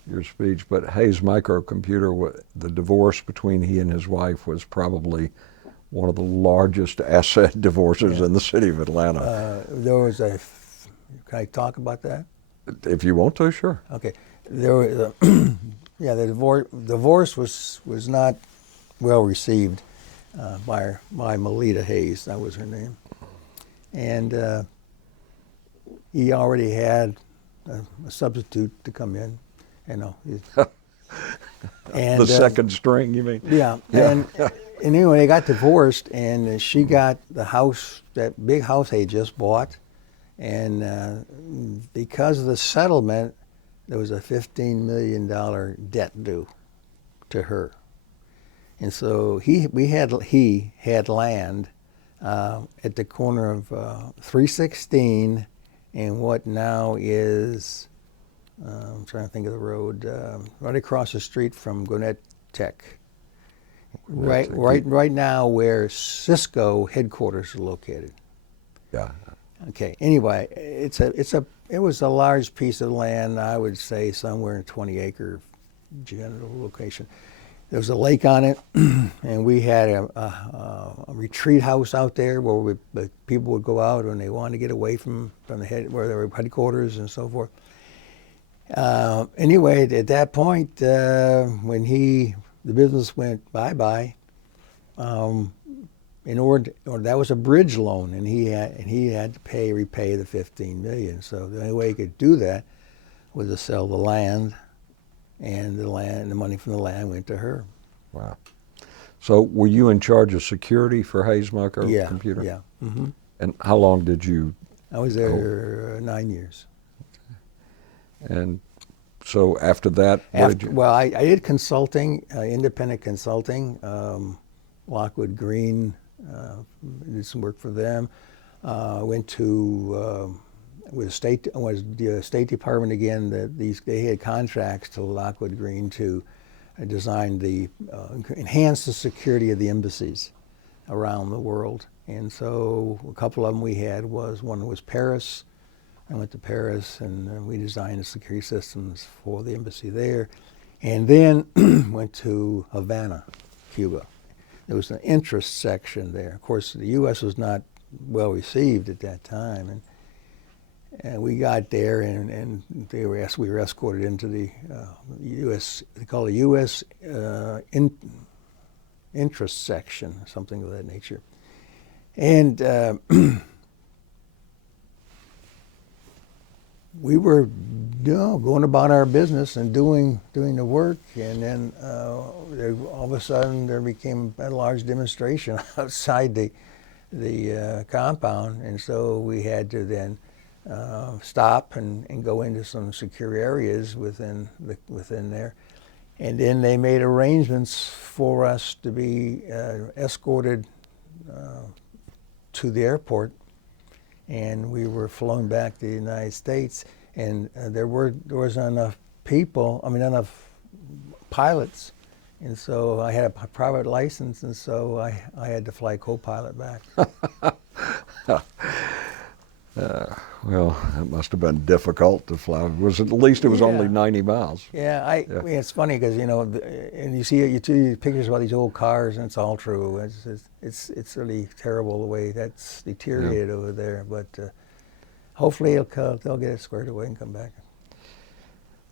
your speech, but Hayes Microcomputer, the divorce between he and his wife was probably one of the largest asset divorces in the city of Atlanta. There was can I talk about that? If you want to, sure. Okay. There was the divorce was not well received by Melita Hayes. That was her name. And he already had a substitute to come in. You know. And, the second string, you mean? Yeah. And anyway, they got divorced, and she got the house, that big house they just bought. And because of the settlement, there was a $15 million debt due to her. And so he had land at the corner of 316 and what now is, I'm trying to think of the road, right across the street from Gwinnett Tech. Right now where Cisco headquarters are located. Yeah. Okay. Anyway, it was a large piece of land. I would say somewhere in 20-acre general location. There was a lake on it, and we had a retreat house out there where people would go out when they wanted to get away from where there were headquarters and so forth. Anyway, at that point, when the business went bye-bye, that was a bridge loan, and he had to repay the $15 million. So the only way he could do that was to sell the land, and the money from the land went to her. Wow. So were you in charge of security for Hayes-Mucker Yeah, Computer? yeah. Mm-hmm. And how long did you? I was there 9 years. And so after that, Well, I did consulting, independent consulting. Lockwood Green, did some work for them. Went to was the State Department again. They had contracts to Lockwood Green to design enhance the security of the embassies around the world. And so a couple of them we had one was Paris. I went to Paris, and we designed the security systems for the embassy there. And then went to Havana, Cuba. There was an interest section there. Of course, the U.S. was not well received at that time. And we got there, and we were escorted into the U.S., they call it U.S. Interest section, something of that nature. And we were going about our business and doing the work, and then all of a sudden there became a large demonstration outside the compound, and so we had to then stop and go into some secure areas within there, and then they made arrangements for us to be escorted to the airport. And we were flown back to the United States, and there wasn't enough enough pilots, and so I had a private license, and so I had to fly co-pilot back. Well, that must have been difficult to fly. At least it was only 90 miles. Yeah, I mean, it's funny because and you see pictures about these old cars, and it's all true. It's really terrible the way that's deteriorated over there. But hopefully they'll get it squared away and come back.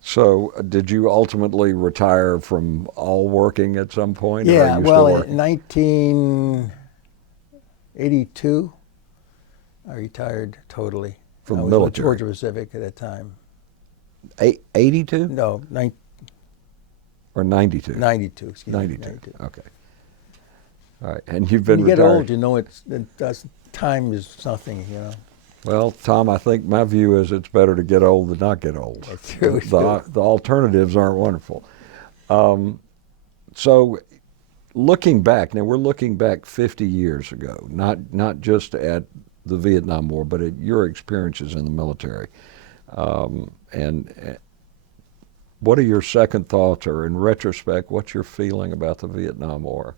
So, did you ultimately retire from all working at some point? Yeah, or are you well, still working? in 1982, I retired totally. From the I was military? with Georgia Pacific at that time. 82? No, Or 92? 92, excuse me. 92. Okay. All right, and you've been When you get retired. old, you know time is nothing, you know. Well, Tom, I think my view is it's better to get old than not get old. That's true. The alternatives aren't wonderful. So, looking back, now we're looking back 50 years ago, not just at the Vietnam War, but at your experiences in the military. And what are your second thoughts, or in retrospect, what's your feeling about the Vietnam War?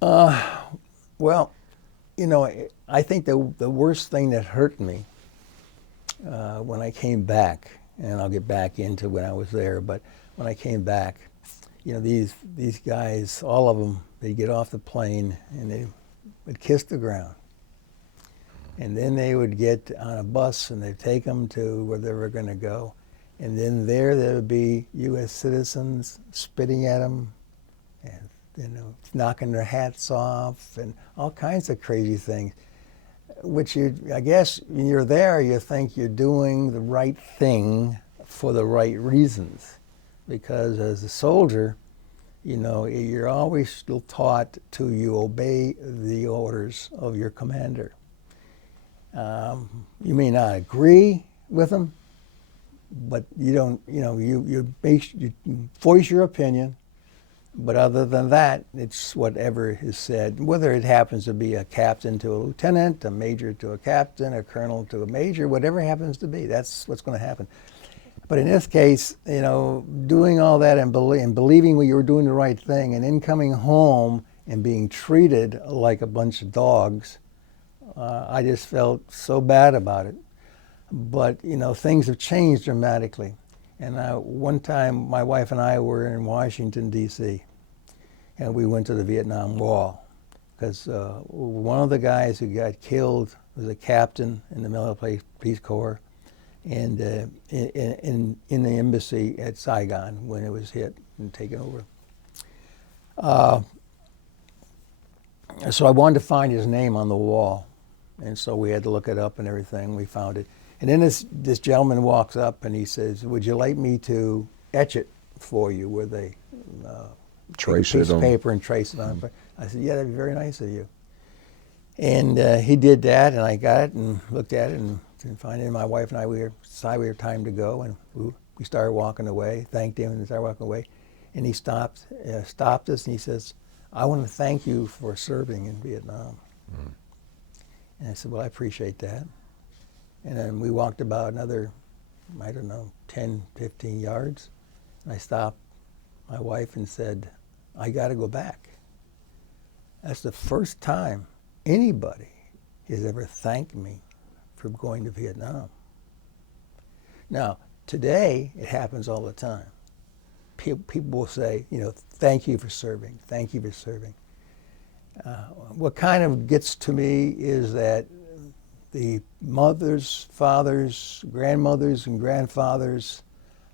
Well, you know, I think the worst thing that hurt me when I came back, and I'll get back into when I was there, but when I came back, you know, these guys, all of them, they'd get off the plane and they would kiss the ground. And then they would get on a bus and they'd take them to where they were going to go. And then there would be U.S. citizens spitting at them and, you know, knocking their hats off and all kinds of crazy things, which I guess when you're there, you think you're doing the right thing for the right reasons. Because as a soldier, you know, you're always still taught to obey the orders of your commander. You may not agree with them, but you don't, you know, you voice your opinion, but other than that, it's whatever is said, whether it happens to be a captain to a lieutenant, a major to a captain, a colonel to a major, whatever happens to be, that's what's going to happen. But in this case, doing all that and believing you were doing the right thing, and then coming home and being treated like a bunch of dogs, I just felt so bad about it. But things have changed dramatically. And one time, my wife and I were in Washington, D.C., and we went to the Vietnam Wall, because one of the guys who got killed was a captain in the Military Peace Corps, and in the embassy at Saigon when it was hit and taken over. So I wanted to find his name on the wall, and so we had to look it up and everything. We found it. And then this gentleman walks up and he says, "Would you like me to etch it for you with a Trace piece it of on paper and trace it on?" I said, "Yeah, that'd be very nice of you." And he did that, and I got it and looked at it and finally my wife and I, we decided we were time to go, and we started walking away, thanked him and started walking away. And he stopped us and he says, "I want to thank you for serving in Vietnam." Mm. And I said, "Well, I appreciate that." And then we walked about another, 10, 15 yards. And I stopped my wife and said, "I got to go back." That's the first time anybody has ever thanked me for going to Vietnam. Now, today, it happens all the time. People will say, "Thank you for serving, thank you for serving." What kind of gets to me is that the mothers, fathers, grandmothers, and grandfathers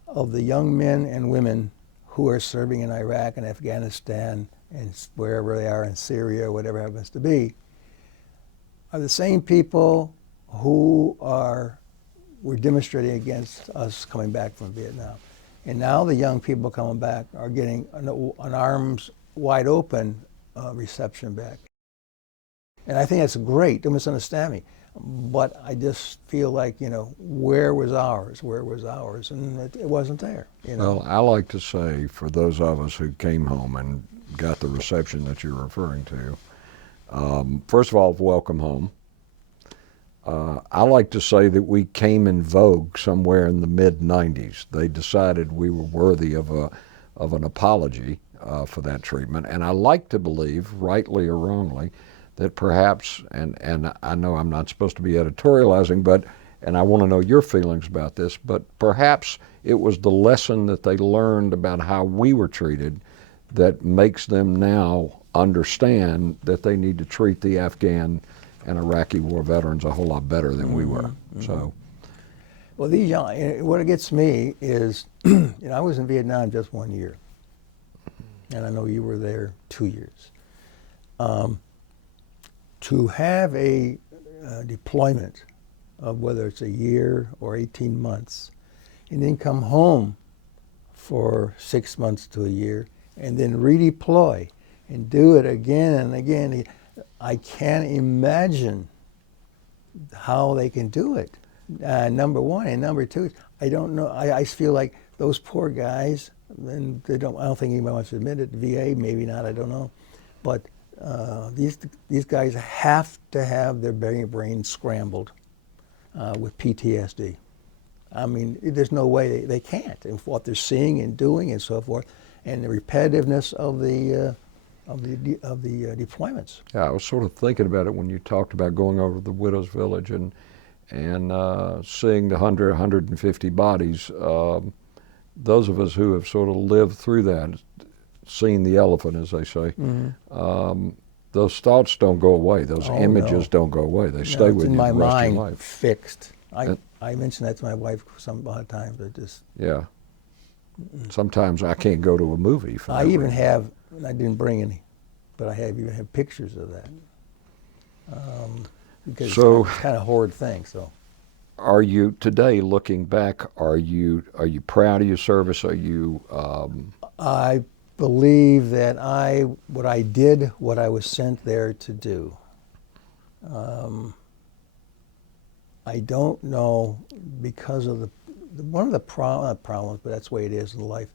of the young men and women who are serving in Iraq and Afghanistan and wherever they are in Syria or whatever it happens to be, are the same people who were demonstrating against us coming back from Vietnam. And now the young people coming back are getting an arms wide open reception back. And I think that's great, don't misunderstand me. But I just feel like, where was ours? Where was ours? And it wasn't there. Well, I like to say, for those of us who came home and got the reception that you're referring to, first of all, welcome home. I like to say that we came in vogue somewhere in the mid-'90s. They decided we were worthy of an apology for that treatment. And I like to believe, rightly or wrongly, that perhaps, and I know I'm not supposed to be editorializing, and I want to know your feelings about this, but perhaps it was the lesson that they learned about how we were treated that makes them now understand that they need to treat the Afghan and Iraqi war veterans a whole lot better than we were. Mm-hmm. So, well, these young, what gets me is, I was in Vietnam just 1 year, and I know you were there 2 years. To have a deployment of whether it's a year or 18 months, and then come home for 6 months to a year, and then redeploy and do it again and again, I can't imagine how they can do it. Number one, and number two, I don't know. I feel like those poor guys, and I don't think anybody wants to admit it. VA, maybe not. I don't know, but these guys have to have their brain scrambled with PTSD. I mean, there's no way they can't. And what they're seeing and doing and so forth, and the repetitiveness of the deployments. Yeah, I was sort of thinking about it when you talked about going over to the widow's village and seeing the 150 bodies. Those of us who have sort of lived through that, seen the elephant, as they say, mm-hmm. Those thoughts don't go away. Those images don't go away. They stay with you the rest of your life. It's in my mind, fixed. I mentioned that to my wife some times, but just... Yeah. Sometimes I can't go to a movie. I even have, I didn't bring any, but I even have pictures of that. Because it's kind of horrid thing, so. Are you, today, looking back, are you proud of your service? Are you... I believe that what I did, what I was sent there to do. I don't know, because of one of the problems, but that's the way it is in life.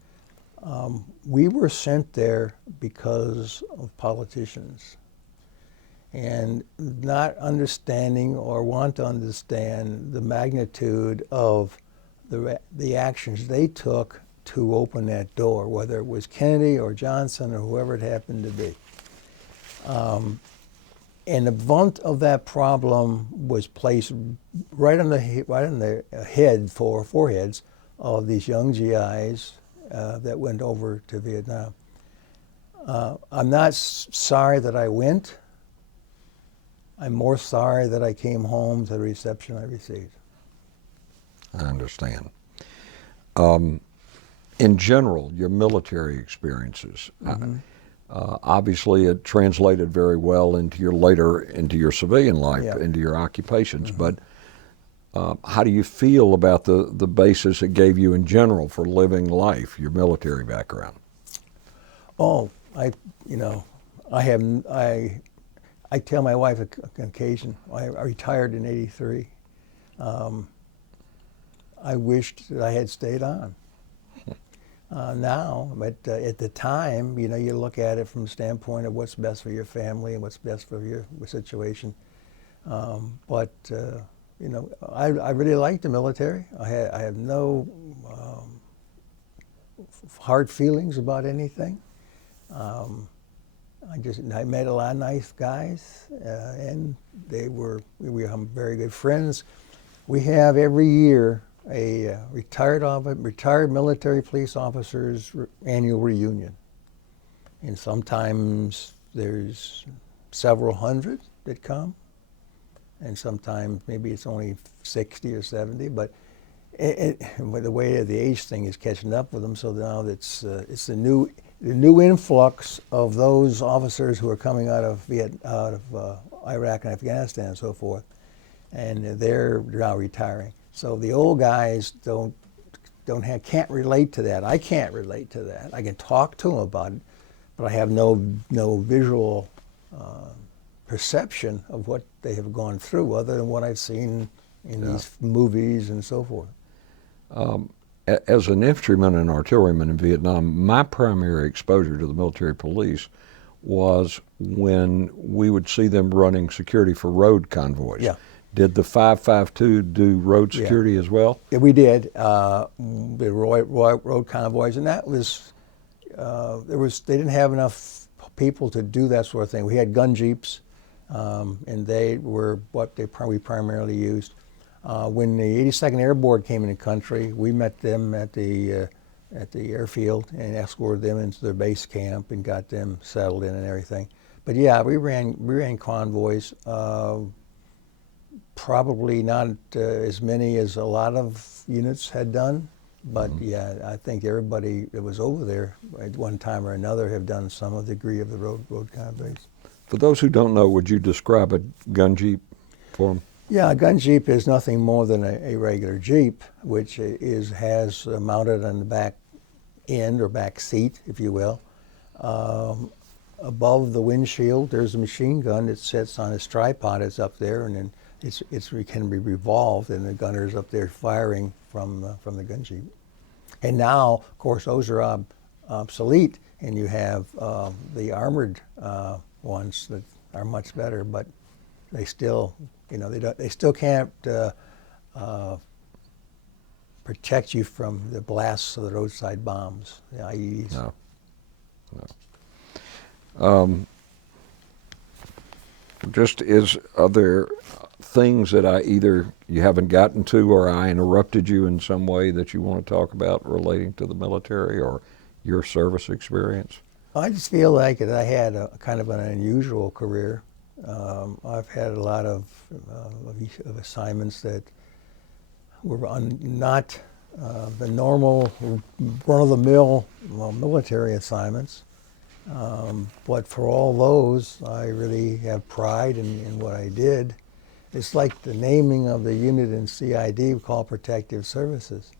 We were sent there because of politicians, and not understanding or want to understand the magnitude of the actions they took to open that door, whether it was Kennedy or Johnson or whoever it happened to be. And the brunt of that problem was placed right on the foreheads of these young GIs that went over to Vietnam. I'm not sorry that I went. I'm more sorry that I came home to the reception I received. I understand. In general, your military experiences, obviously it translated very well into your civilian life, Yeah. into your occupations, but how do you feel about the basis it gave you in general for living life, your military background? Oh, I tell my wife on occasion, I retired in '83. I wished that I had stayed on. Now, but at the time, you look at it from the standpoint of what's best for your family and what's best for your situation. I really like the military. I have no hard feelings about anything. I met a lot of nice guys, and we were very good friends. We have every year a retired military police officers annual reunion, and sometimes there's several hundred that come, and sometimes maybe it's only 60 or 70. But the way the age thing is catching up with them, so now it's the new influx of those officers who are coming out of Iraq and Afghanistan and so forth, and they're now retiring. So the old guys can't relate to that. I can't relate to that. I can talk to them about it, but I have no visual perception of what they have gone through, other than what I've seen in these movies and so forth. As an infantryman and artilleryman in Vietnam, my primary exposure to the military police was when we would see them running security for road convoys. Yeah. Did the 552 do road security as well? Yeah, we did. The road convoys, and that was they didn't have enough people to do that sort of thing. We had gun jeeps, and they were what we primarily used. When the 82nd Airborne came into the country, we met them at the airfield and escorted them into their base camp and got them settled in and everything. But yeah, we ran convoys. Probably not as many as a lot of units had done, but yeah, I think everybody that was over there at one time or another have done some degree of the road convoys. For those who don't know, would you describe a gun jeep for them? Yeah, a gun jeep is nothing more than a regular jeep, which has mounted on the back end or back seat, if you will. Above the windshield, there's a machine gun that sits on its tripod. It's up there, and then it can be revolved, and the gunner's up there firing from the gun jeep. And now, of course, those are obsolete, and you have the armored ones that are much better, but they still, they still can't protect you from the blasts of the roadside bombs, the IEDs. No. Are there things that either you haven't gotten to or I interrupted you in some way that you want to talk about relating to the military or your service experience? I just feel like that I had a kind of an unusual career. I've had a lot of assignments that were not the normal run-of-the-mill military assignments. But for all those, I really have pride in what I did. It's like the naming of the unit in CID we call Protective Services.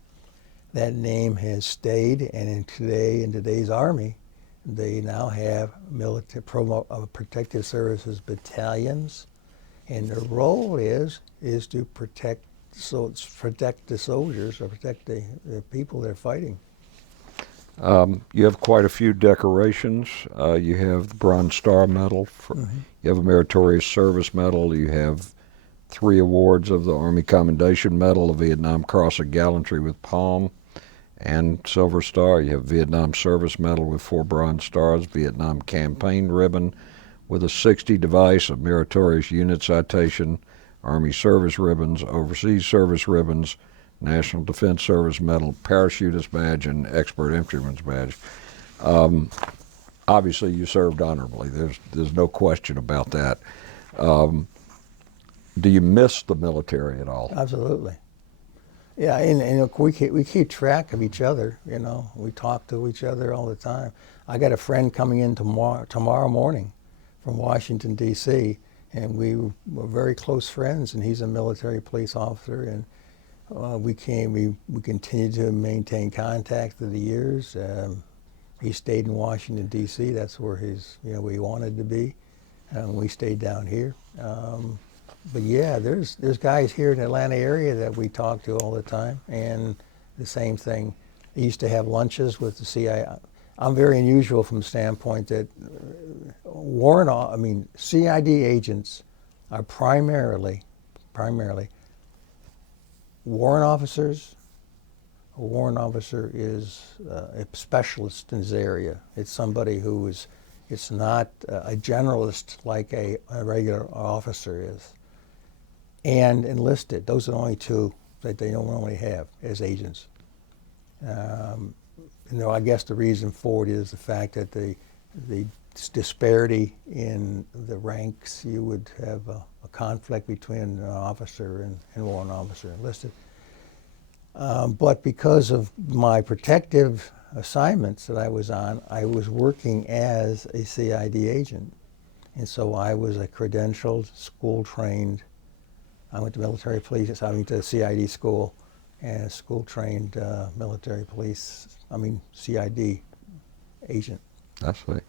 That name has stayed, and in today's Army, they now have Protective Services battalions, and their role is to protect the soldiers or protect the people they're fighting. You have quite a few decorations. You have the Bronze Star Medal. You have a Meritorious Service Medal. You have 3 awards of the Army Commendation Medal, the Vietnam Cross of Gallantry with Palm and Silver Star. You have Vietnam Service Medal with 4 Bronze Stars, Vietnam Campaign Ribbon with a 60 device, a Meritorious Unit Citation, Army Service Ribbons, Overseas Service Ribbons, National Defense Service Medal, Parachutist Badge, and Expert Infantryman's Badge. Obviously, you served honorably. There's no question about that. Do you miss the military at all? Absolutely. Yeah, and we keep track of each other, you know. We talk to each other all the time. I got a friend coming in tomorrow morning from Washington, D.C., and we were very close friends, and he's a military police officer, and we continued to maintain contact through the years. He stayed in Washington, D.C. That's where where he wanted to be. We stayed down here. But yeah, there's guys here in the Atlanta area that we talk to all the time, and the same thing. They used to have lunches with the CIA. I'm very unusual from the standpoint that CID agents are primarily warrant officers. A warrant officer is a specialist in his area. It's somebody it's not a generalist like a regular officer is. And enlisted, those are the only 2 that they don't normally have as agents. I guess the reason for it is the fact that the disparity in the ranks, you would have a conflict between an officer and warrant officer enlisted. But because of my protective assignments that I was on, I was working as a CID agent. And so I was a credentialed, school-trained, I went to military police, I went to CID school, and school-trained CID agent. That's right.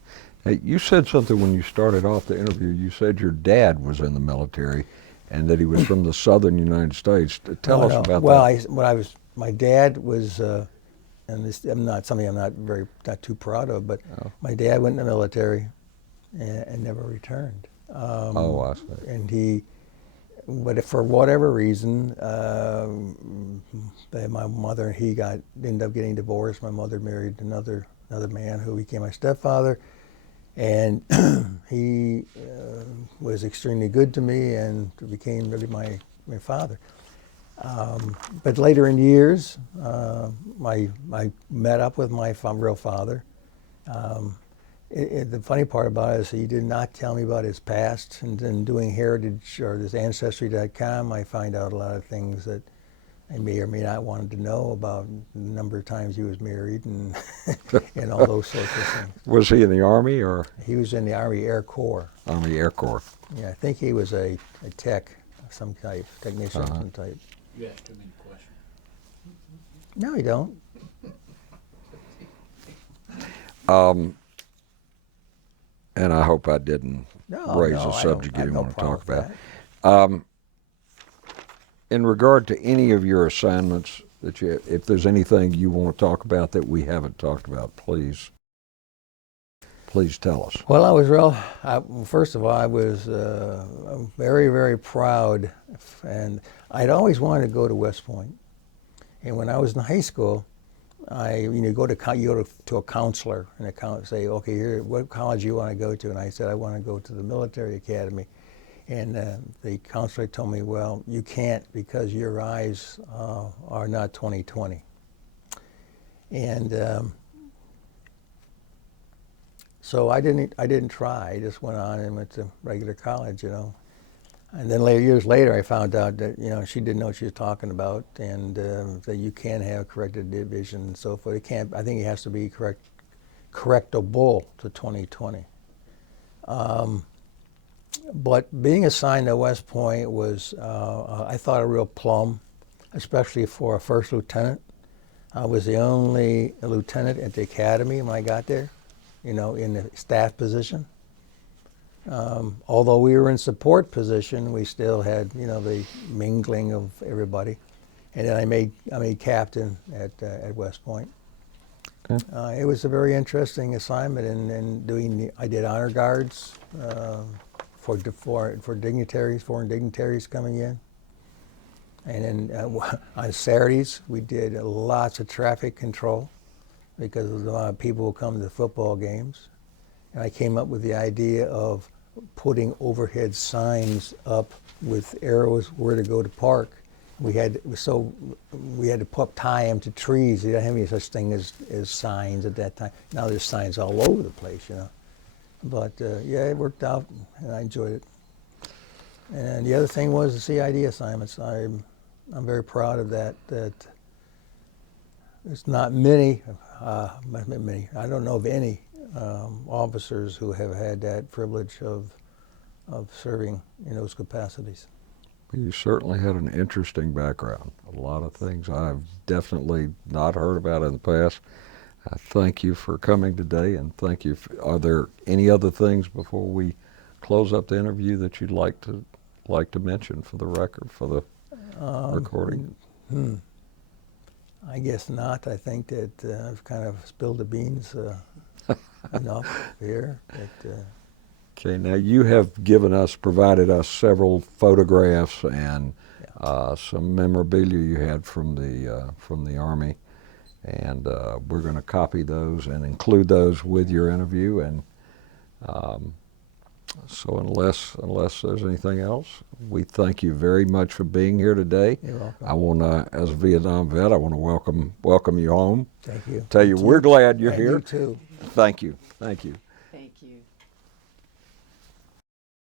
Hey, you said something when you started off the interview. You said your dad was in the military and that he was from the southern United States. Tell us about that. My dad was, and this I'm not too proud of, but my dad went in the military and never returned. I see. And but for whatever reason, my mother and he ended up getting divorced. My mother married another man who became my stepfather, and he was extremely good to me and became really my father. But later in years, I met up with my real father. The funny part about it is he did not tell me about his past, and then doing Heritage or this Ancestry.com, I find out a lot of things that I may or may not wanted to know about the number of times he was married and and all those sorts of things. Was he in the Army or? He was in the Army Air Corps. Army Air Corps. Yeah, I think he was a tech of some type, technician of some type. You asked too many questions. No, you don't. And I hope I didn't raise a subject you didn't want to talk about. In regard to any of your assignments, if there's anything you want to talk about that we haven't talked about, please tell us. Well, first of all, I was very, very proud, and I'd always wanted to go to West Point. And when I was in high school, you go to a counselor and say, okay, here, what college do you want to go to? And I said, I want to go to the military academy. And the counselor told me, well, you can't because your eyes are not 20/20. And so I didn't try. I just went on and went to regular college, And then years later, I found out that she didn't know what she was talking about, and that you can have corrected vision and so forth. It can't. I think it has to be correctable to 20/20. But being assigned to West Point was, I thought, a real plum, especially for a first lieutenant. I was the only lieutenant at the academy when I got there, in the staff position. Although we were in support position, we still had, the mingling of everybody. And then I made captain at West Point. Okay. It was a very interesting assignment, and I did honor guards for dignitaries, foreign dignitaries coming in. And then on Saturdays, we did lots of traffic control because a lot of people will come to football games. And I came up with the idea of putting overhead signs up with arrows where to go to park. We had to tie them to trees. We didn't have any such thing as signs at that time. Now there's signs all over the place, you know. But yeah, it worked out, and I enjoyed it. And the other thing was the CID assignments. I'm very proud of that. That there's not many, I don't know of any officers who have had that privilege of serving in those capacities. You certainly had an interesting background. A lot of things I've definitely not heard about in the past. I thank you for coming today, and thank you. Are there any other things before we close up the interview that you'd like to mention for the record, for the recording? I guess not. I think that I've kind of spilled the beans enough here. Okay, now you have provided us several photographs and some memorabilia you had from the Army, and we're going to copy those and include those with your interview. And so unless there's anything else, we thank you very much for being here today. You're welcome. I want to, as a Vietnam vet, I want to welcome you home. Thank you. Tell you we're glad you're And here. you too. Thank you.